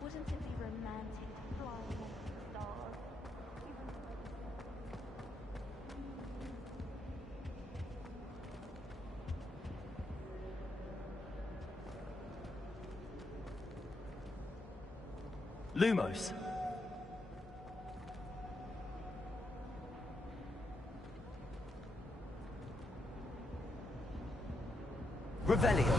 Wouldn't it be romantic flying into the stars? Lumos. Revelio.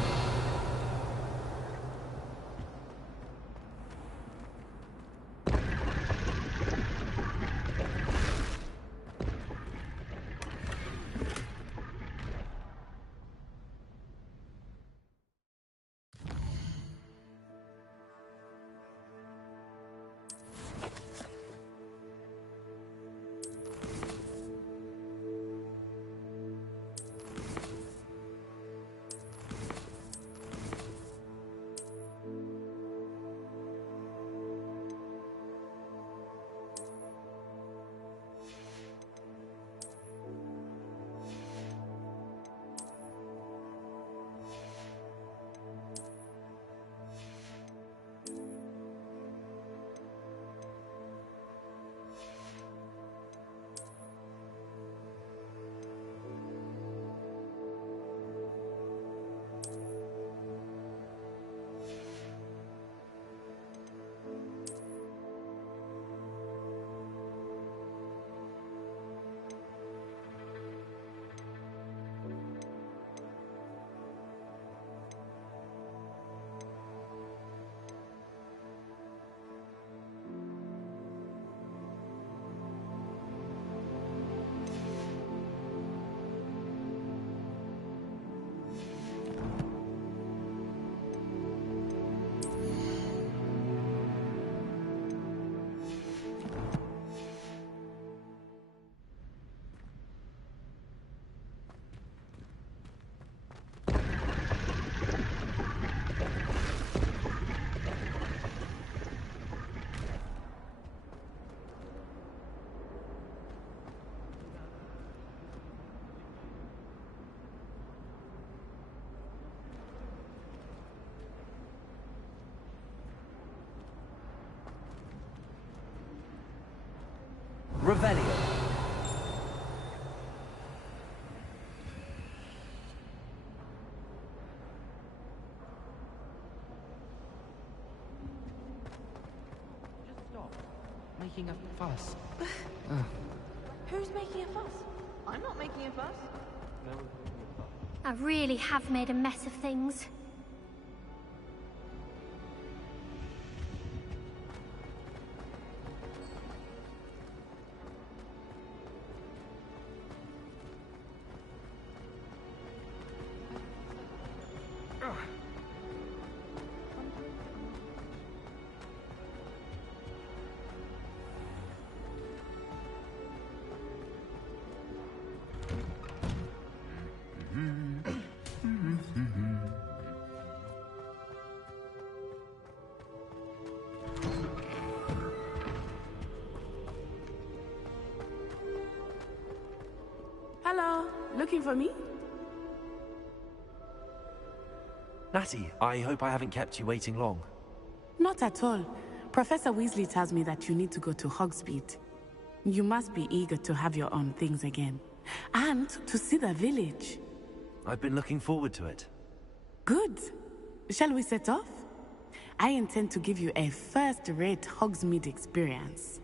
Revelio. Just stop making a fuss. Who's making a fuss? I'm not making a fuss. I really have made a mess of things. Hello, looking for me? Natty, I hope I haven't kept you waiting long. Not at all. Professor Weasley tells me that you need to go to Hogsmeade. You must be eager to have your own things again. And to see the village. I've been looking forward to it. Good. Shall we set off? I intend to give you a first-rate Hogsmeade experience.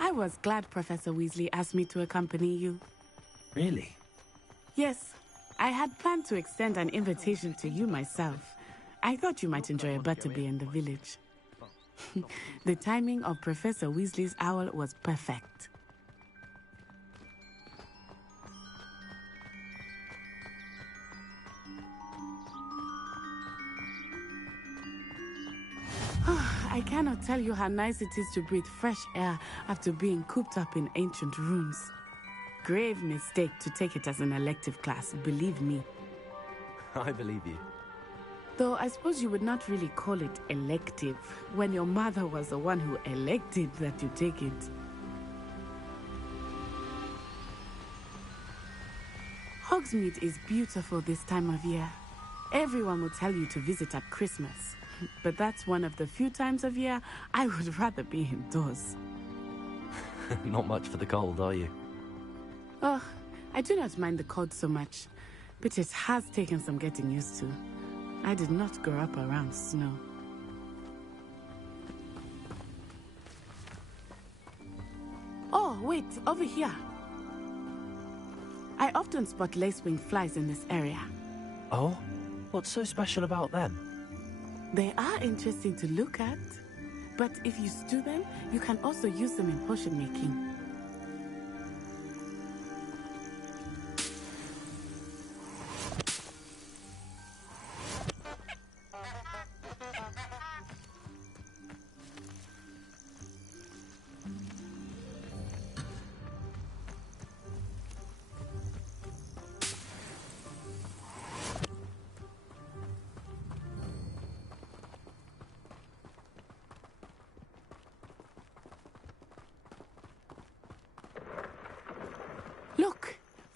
I was glad Professor Weasley asked me to accompany you. Really? Yes, I had planned to extend an invitation to you myself. I thought you might enjoy a butterbeer in the village. The timing of Professor Weasley's owl was perfect. I cannot tell you how nice it is to breathe fresh air after being cooped up in ancient ruins. Grave mistake to take it as an elective class, believe me. I believe you. Though I suppose you would not really call it elective when your mother was the one who elected that you take it. Hogsmeade is beautiful this time of year. Everyone will tell you to visit at Christmas. But that's one of the few times of year I would rather be indoors. Not much for the cold, are you? Oh, I do not mind the cold so much, but it has taken some getting used to. I did not grow up around snow. Oh, wait, over here. I often spot lacewing flies in this area. Oh? What's so special about them? They are interesting to look at, but if you stew them, you can also use them in potion making.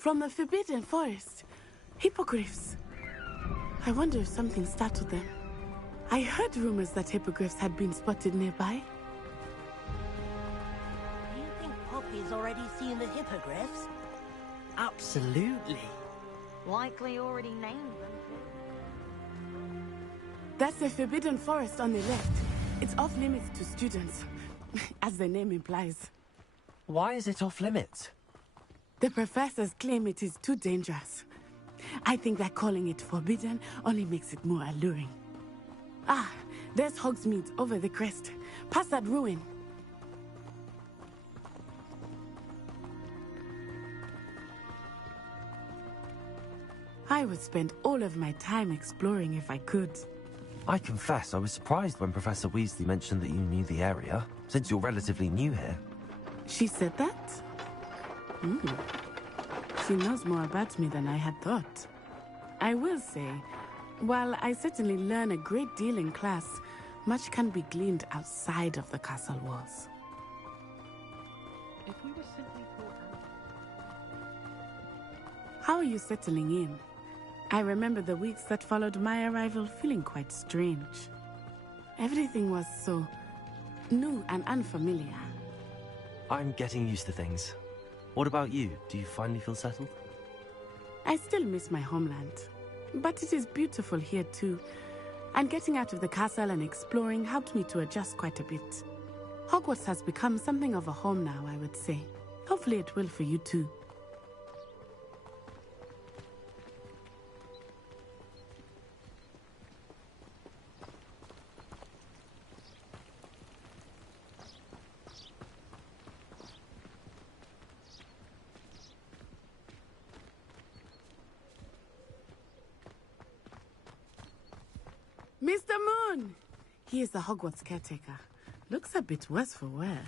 From the Forbidden Forest. Hippogriffs. I wonder if something startled them. I heard rumors that hippogriffs had been spotted nearby. Do you think Poppy's already seen the hippogriffs? Absolutely. Likely already named them. That's the Forbidden Forest on the left. It's off limits to students, as the name implies. Why is it off limits? The professors claim it is too dangerous. I think that calling it forbidden only makes it more alluring. Ah, there's Hogsmeade over the crest. Past that ruin. I would spend all of my time exploring if I could. I confess I was surprised when Professor Weasley mentioned that you knew the area, since you're relatively new here. She said that? She knows more about me than I had thought. I will say, while I certainly learn a great deal in class, much can be gleaned outside of the castle walls. If we were simply How are you settling in? I remember the weeks that followed my arrival feeling quite strange. Everything was so new and unfamiliar. I'm getting used to things. What about you? Do you finally feel settled? I still miss my homeland, but it is beautiful here too. And getting out of the castle and exploring helped me to adjust quite a bit. Hogwarts has become something of a home now, I would say. Hopefully it will for you too. Mr. Moon! He is the Hogwarts caretaker. Looks a bit worse for wear.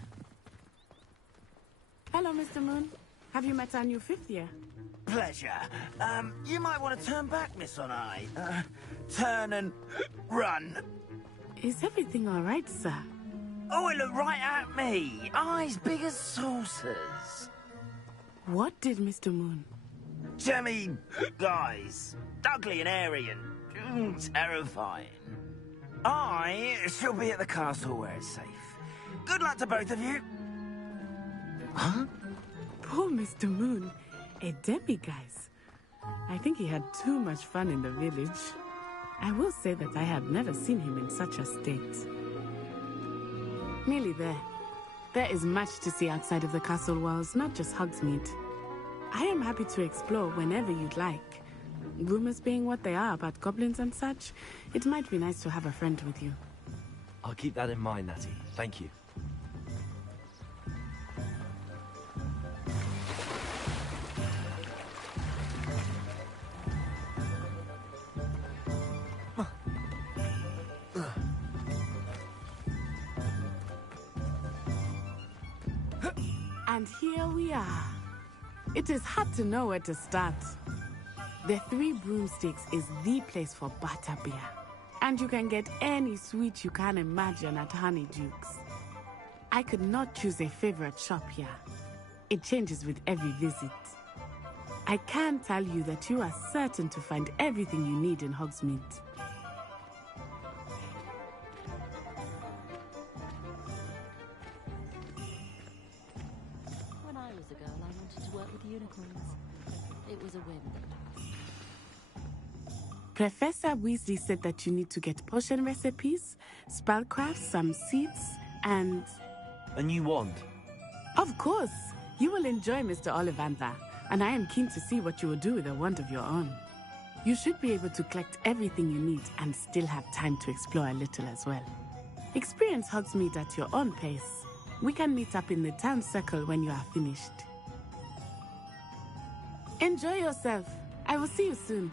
Hello, Mr. Moon. Have you met our new fifth year? Pleasure. You might want to turn back, Miss Onai. Turn and run. Is everything all right, sir? Oh, it looked right at me. Eyes big as saucers. What did Mr. Moon? Jemmy guys. Ugly and airy and terrifying. I shall be at the castle where it's safe. Good luck to both of you. Huh? Poor Mr. Moon. A demiguise. I think he had too much fun in the village. I will say that I have never seen him in such a state. Nearly there. There is much to see outside of the castle walls, not just Hogsmeade. I am happy to explore whenever you'd like. Rumors being what they are about goblins and such, it might be nice to have a friend with you. I'll keep that in mind, Natty. Thank you. And here we are. It is hard to know where to start. The Three Broomsticks is the place for butterbeer. And you can get any sweet you can imagine at Honeydukes. I could not choose a favorite shop here. It changes with every visit. I can tell you that you are certain to find everything you need in Hogsmeade. When I was a girl, I wanted to work with unicorns. It was a whim. Professor Weasley said that you need to get potion recipes, spellcraft, some seeds, and... A new wand? Of course! You will enjoy Mr. Ollivander, and I am keen to see what you will do with a wand of your own. You should be able to collect everything you need and still have time to explore a little as well. Experience Hogsmeade at your own pace. We can meet up in the town circle when you are finished. Enjoy yourself. I will see you soon.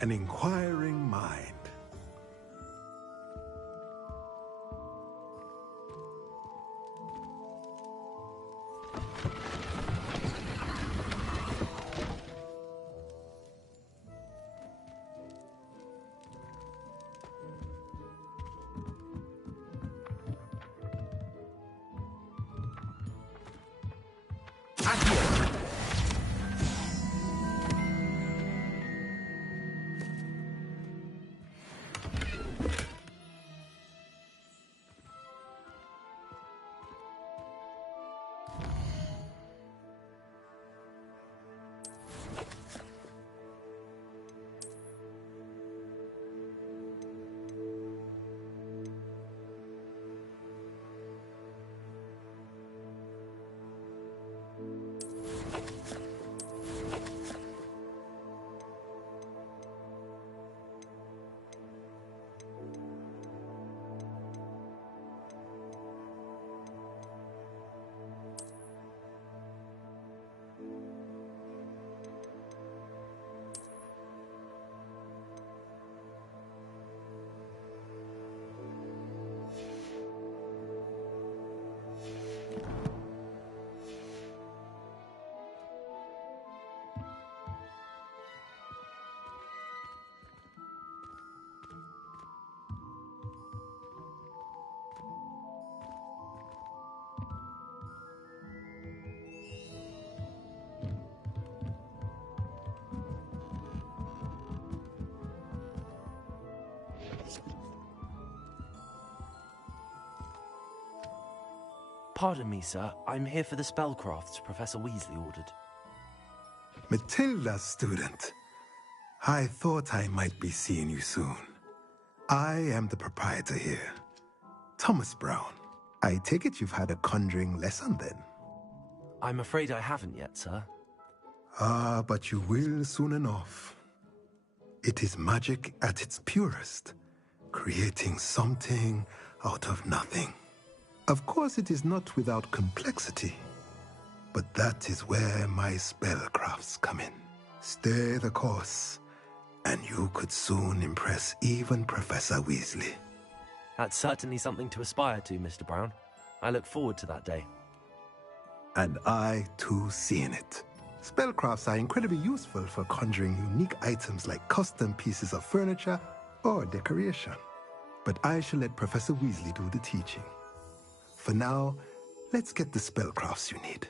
an inquiring mind. Pardon me, sir. I'm here for the spellcrafts Professor Weasley ordered. Matilda's student. I thought I might be seeing you soon. I am the proprietor here, Thomas Brown. I take it you've had a conjuring lesson then? I'm afraid I haven't yet, sir. Ah, but you will soon enough. It is magic at its purest, creating something out of nothing. Of course, it is not without complexity, but that is where my spellcrafts come in. Stay the course, and you could soon impress even Professor Weasley. That's certainly something to aspire to, Mr. Brown. I look forward to that day. And I, too, seeing it. Spellcrafts are incredibly useful for conjuring unique items like custom pieces of furniture or decoration. But I shall let Professor Weasley do the teaching. For now, let's get the spellcrafts you need.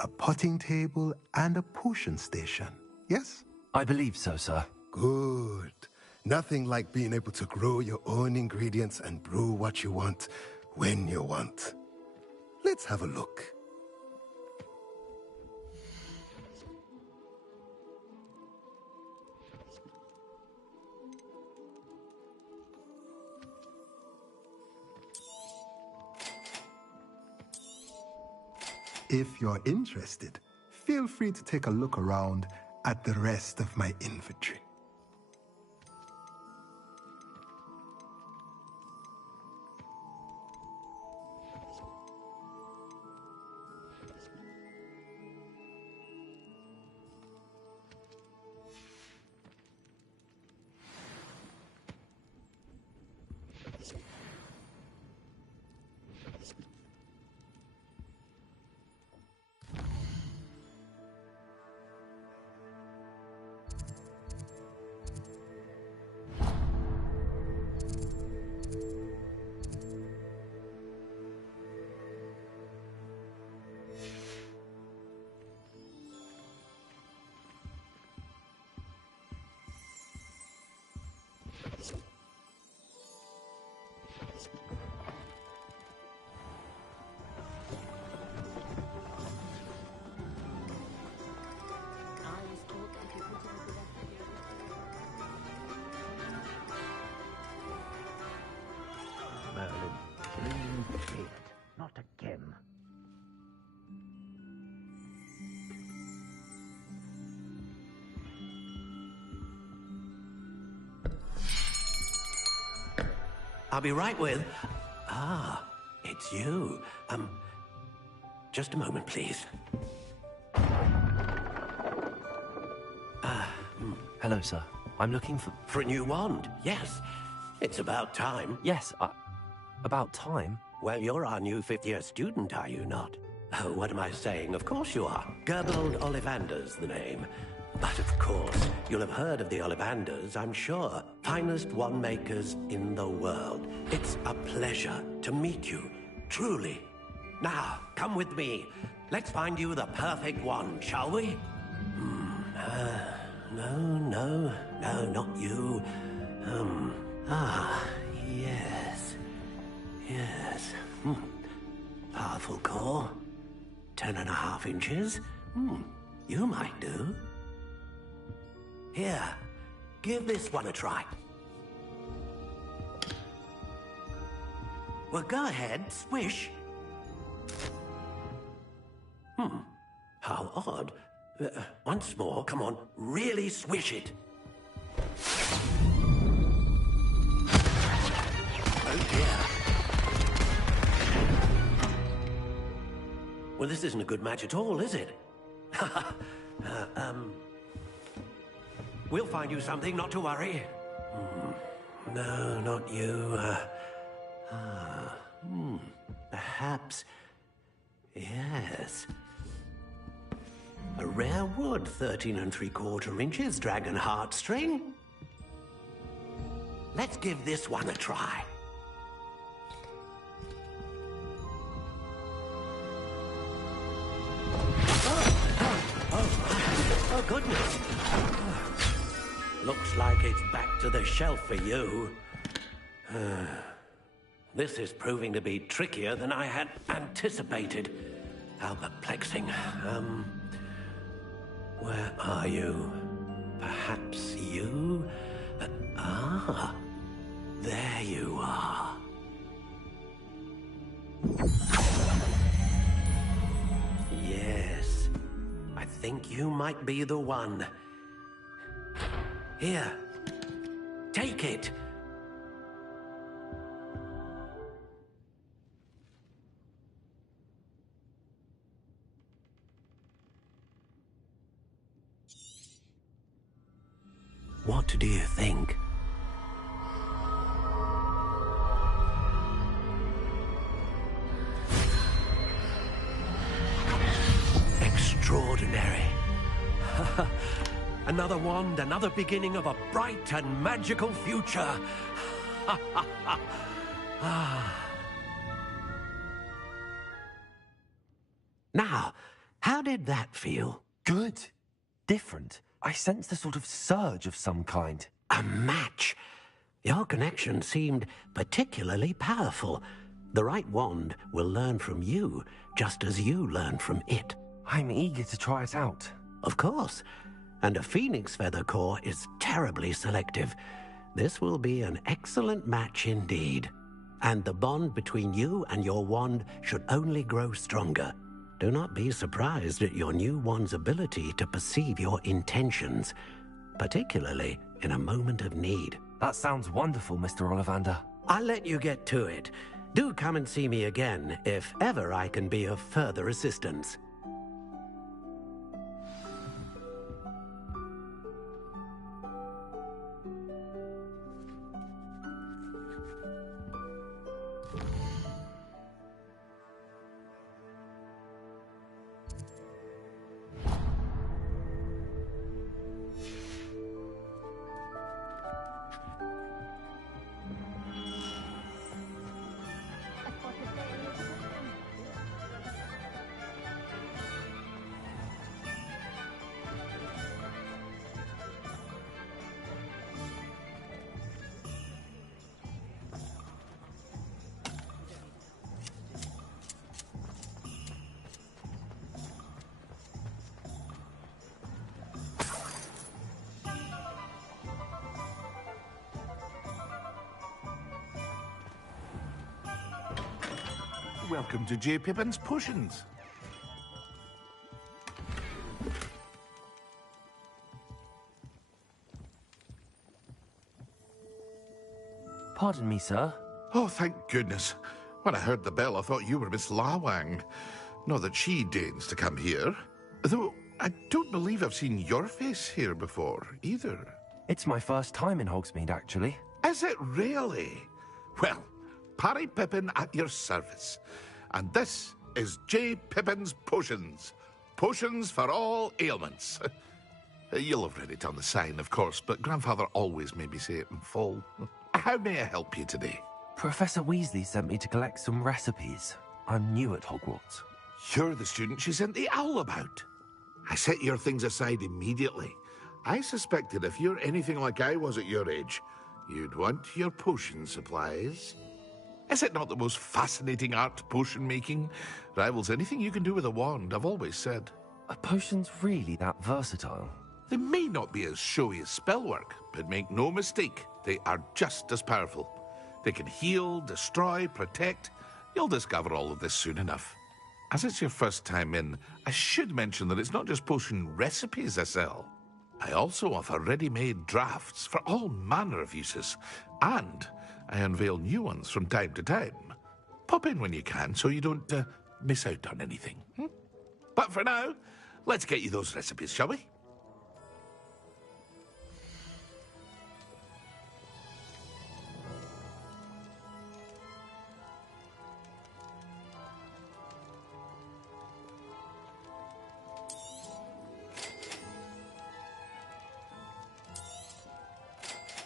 A potting table and a potion station, yes? I believe so, sir. Good. Nothing like being able to grow your own ingredients and brew what you want when you want. Let's have a look. If you're interested, feel free to take a look around at the rest of my inventory. Not again. I'll be right with... Ah, it's you. Just a moment, please. Hello, sir. I'm looking for... For a new wand, yes. It's about time. Yes, about time? Well, you're our new fifth-year student, are you not? Oh, what am I saying? Of course you are. Gerbold Ollivander's the name. But of course, you'll have heard of the Ollivanders, I'm sure. Finest wand makers in the world. It's a pleasure to meet you, truly. Now, come with me. Let's find you the perfect wand, shall we? No, not you. Yes. Yes. Powerful core. 10.5 inches. You might do. Here, give this one a try. Well, go ahead, swish. How odd. Once more, come on, really swish it. Oh dear. Well, this isn't a good match at all, is it? We'll find you something, not to worry. No, not you. Perhaps... Yes. A rare wood, 13 3/4 inches, dragon heartstring. Let's give this one a try. Oh, goodness. Looks like it's back to the shelf for you. This is proving to be trickier than I had anticipated. How perplexing. Where are you? Perhaps you? There you are. Yes, I think you might be the one. Here, take it. What do you think? Extraordinary. Another wand, another beginning of a bright and magical future. Now, how did that feel? Good. Different. I sensed a sort of surge of some kind. A match. Your connection seemed particularly powerful. The right wand will learn from you, just as you learn from it. I'm eager to try it out. Of course. And a phoenix feather core is terribly selective. This will be an excellent match indeed. And the bond between you and your wand should only grow stronger. Do not be surprised at your new wand's ability to perceive your intentions, particularly in a moment of need. That sounds wonderful, Mr. Ollivander. I'll let you get to it. Do come and see me again if ever I can be of further assistance. Welcome to J. Pippin's Potions. Pardon me, sir. Oh, thank goodness. When I heard the bell, I thought you were Miss Lawang. Not that she deigns to come here. Though I don't believe I've seen your face here before, either. It's my first time in Hogsmeade, actually. Is it really? Well, Parry Pippin at your service. And this is J. Pippin's Potions. Potions for all ailments. You'll have read it on the sign, of course, but Grandfather always made me say it in full. How may I help you today? Professor Weasley sent me to collect some recipes. I'm new at Hogwarts. You're the student she sent the owl about. I set your things aside immediately. I suspected if you're anything like I was at your age, you'd want your potion supplies. Is it not the most fascinating art, potion making? Rivals anything you can do with a wand, I've always said. Are potions really that versatile? They may not be as showy as spellwork, but make no mistake, they are just as powerful. They can heal, destroy, protect. You'll discover all of this soon enough. As it's your first time in, I should mention that it's not just potion recipes I sell. I also offer ready-made drafts for all manner of uses, and I unveil new ones from time to time. Pop in when you can so you don't miss out on anything. But for now, let's get you those recipes, shall we?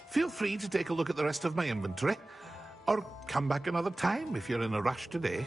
Feel free to take a look at the rest of my inventory, or come back another time if you're in a rush today.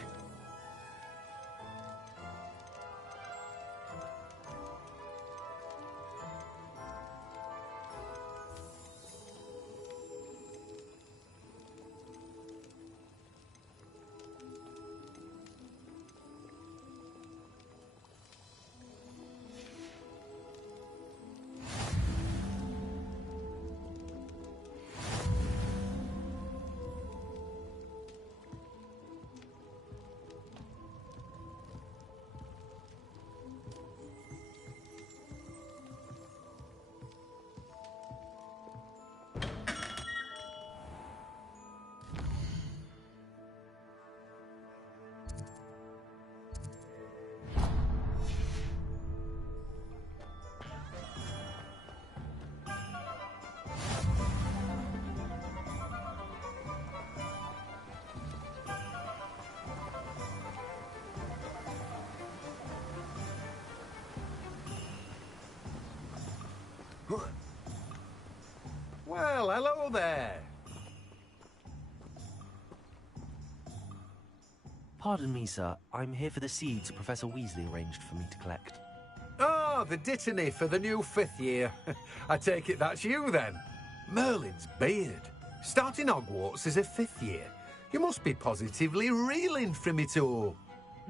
Well, hello there. Pardon me, sir. I'm here for the seeds Professor Weasley arranged for me to collect. Oh, the dittany for the new 5th year. I take it that's you, then. Merlin's beard. Starting Hogwarts as a 5th year. You must be positively reeling from it all.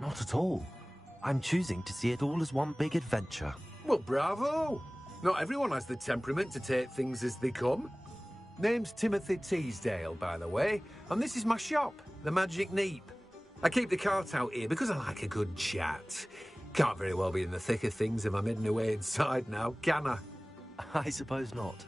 Not at all. I'm choosing to see it all as one big adventure. Well, bravo. Not everyone has the temperament to take things as they come. Name's Timothy Teasdale, by the way, and this is my shop, the Magic Neep. I keep the cart out here because I like a good chat. Can't very well be in the thick of things if I'm hidden away inside now, can I? I suppose not.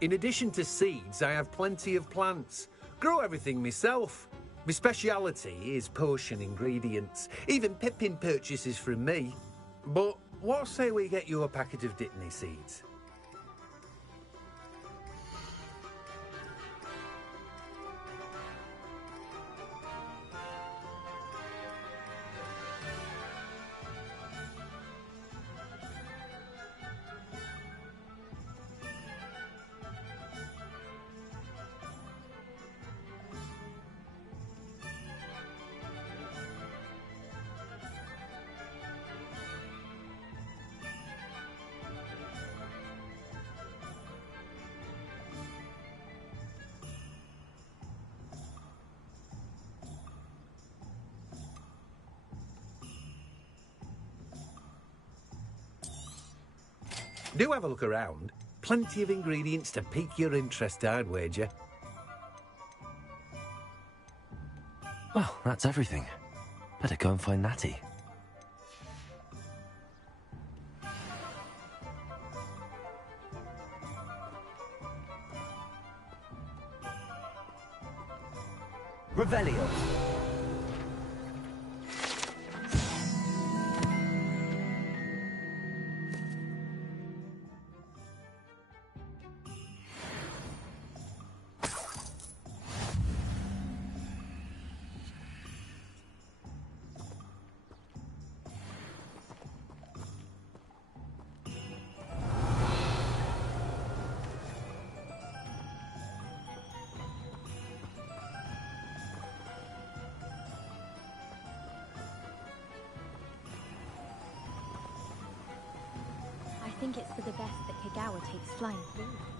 In addition to seeds, I have plenty of plants. Grow everything myself. My speciality is potion ingredients. Even Pippin purchases from me. But what say we get you a packet of dittany seeds? Do have a look around. Plenty of ingredients to pique your interest, I'd wager. Well, that's everything. Better go and find Natty. Revelio. think it's for the best that Kagawa takes flying forward.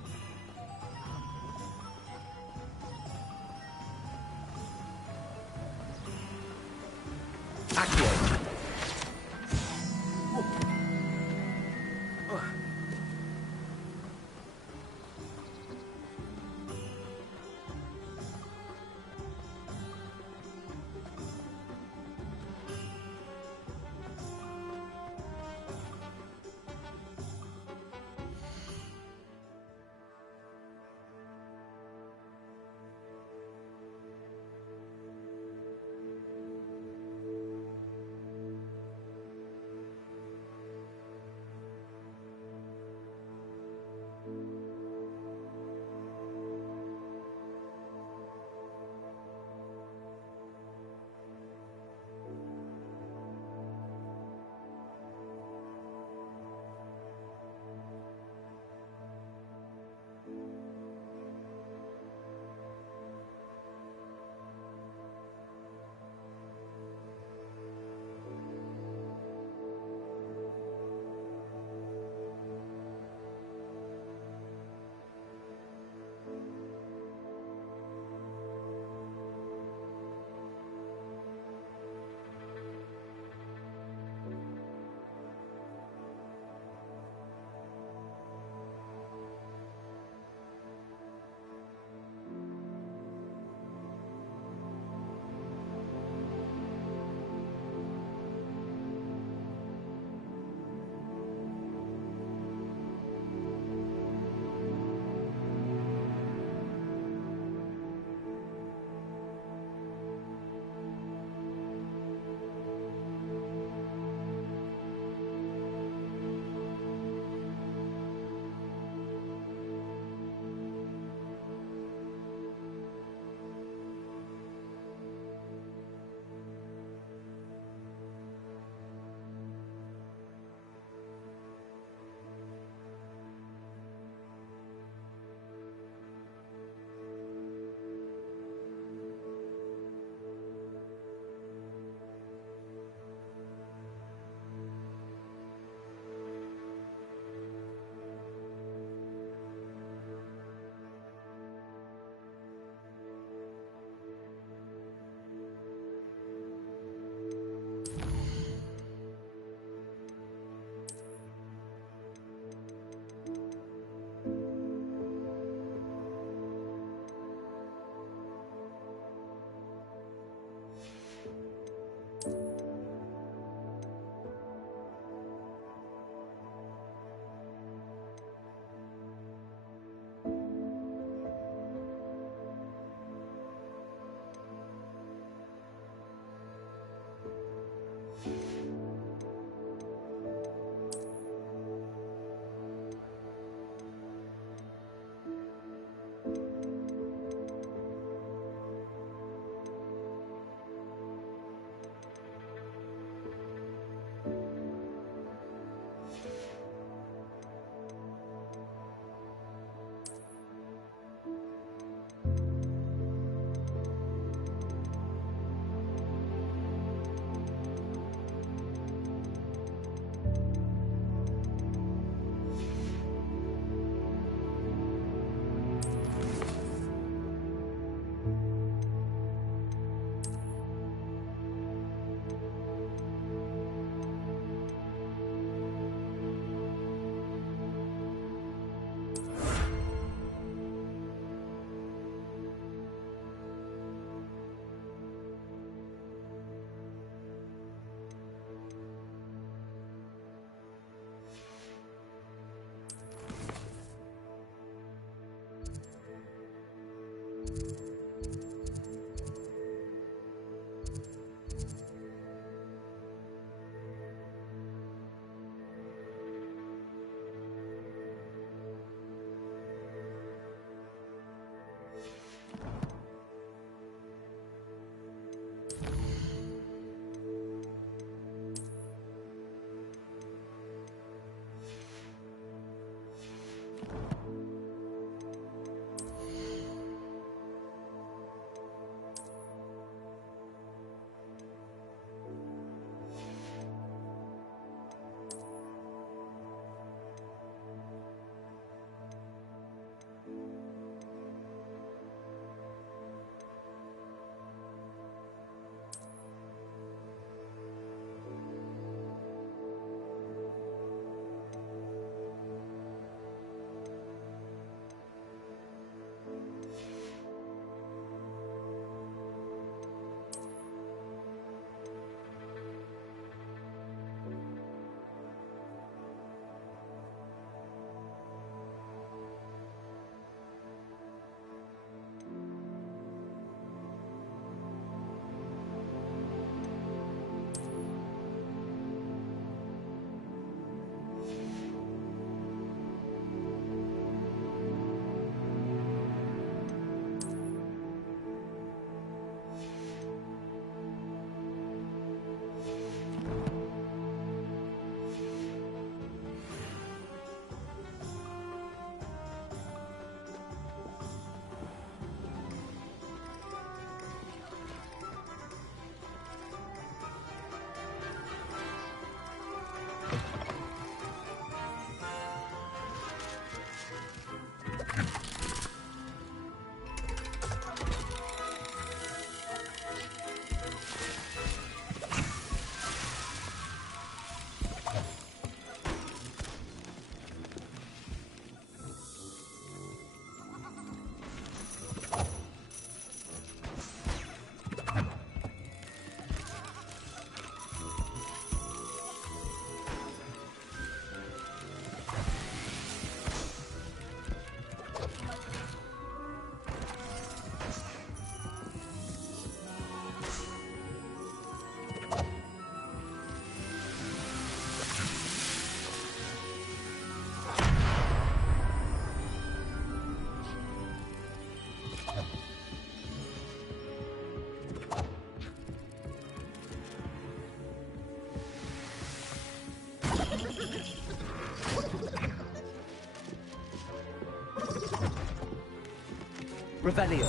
Revelio.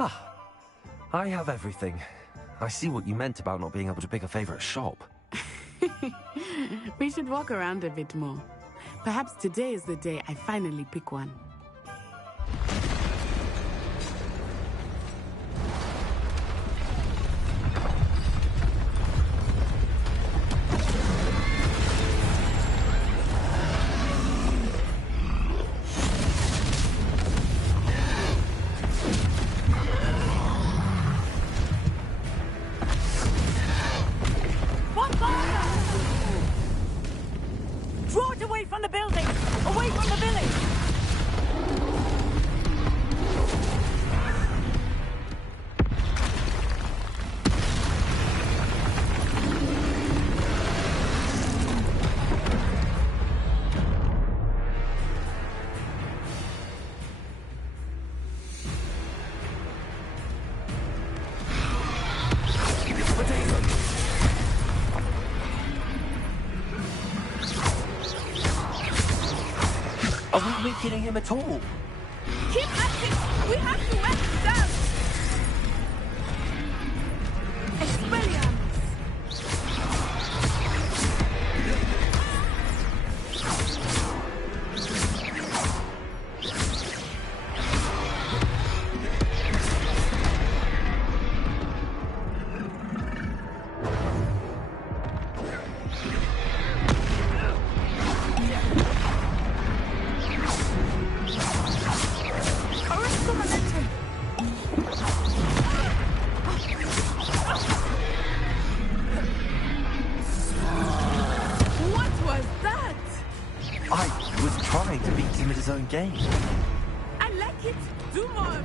Ah, I have everything. I see what you meant about not being able to pick a favorite shop. We should walk around a bit more. Perhaps today is the day I finally pick one. Draw it away from the building! Away from the village! Are we weakening him at all? Keep acting! We have to wear him down! Expelliarmus! What was that? I was trying to beat him at his own game. I like it. Do more of it.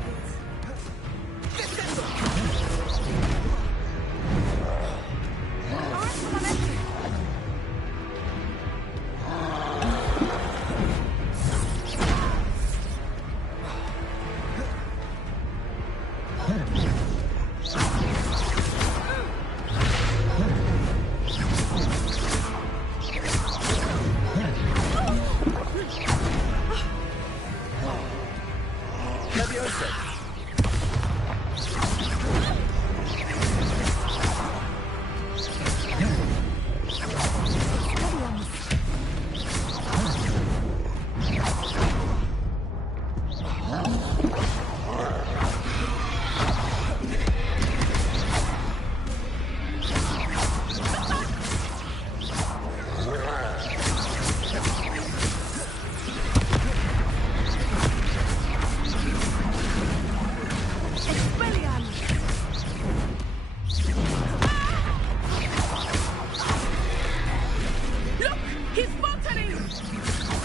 Look! He's faltering!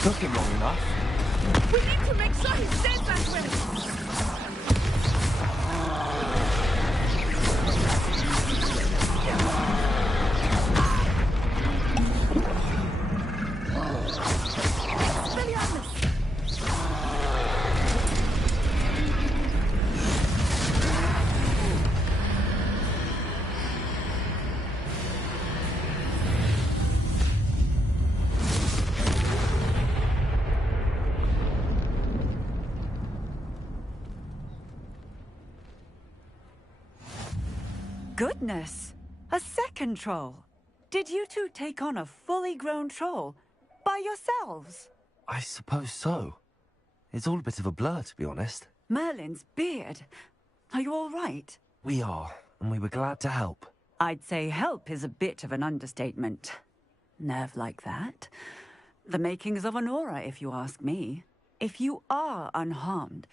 Took him long enough. We need to make sure he stays that way! Goodness! A second troll! Did you two take on a fully grown troll? By yourselves? I suppose so. It's all a bit of a blur, to be honest. Merlin's beard. Are you all right? We are. and we were glad to help. I'd say help is a bit of an understatement. Nerve like that. The makings of an aura, if you ask me. If you are unharmed,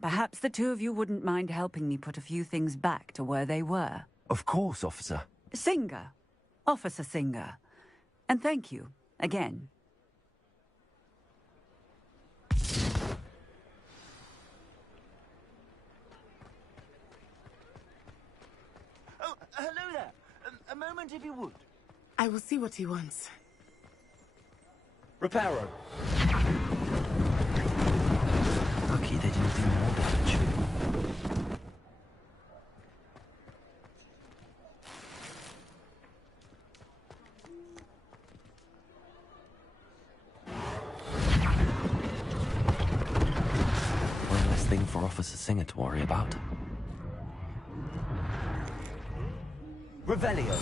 perhaps the two of you wouldn't mind helping me put a few things back to where they were. Of course, officer. Singer. Officer Singer. And thank you, again. Oh, hello there. A moment if you would. I will see what he wants. Reparo. Lucky they didn't do more damage. One less thing for Officer Singer to worry about. Revelio.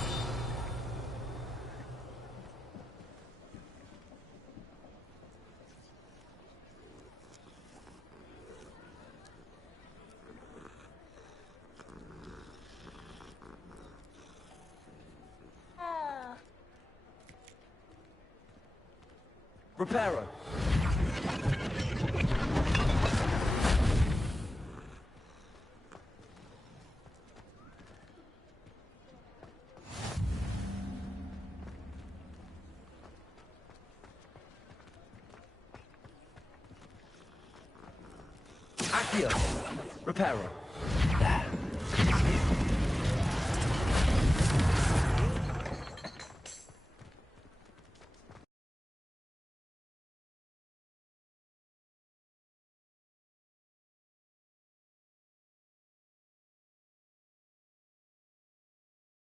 Reparo. Accio. Reparo.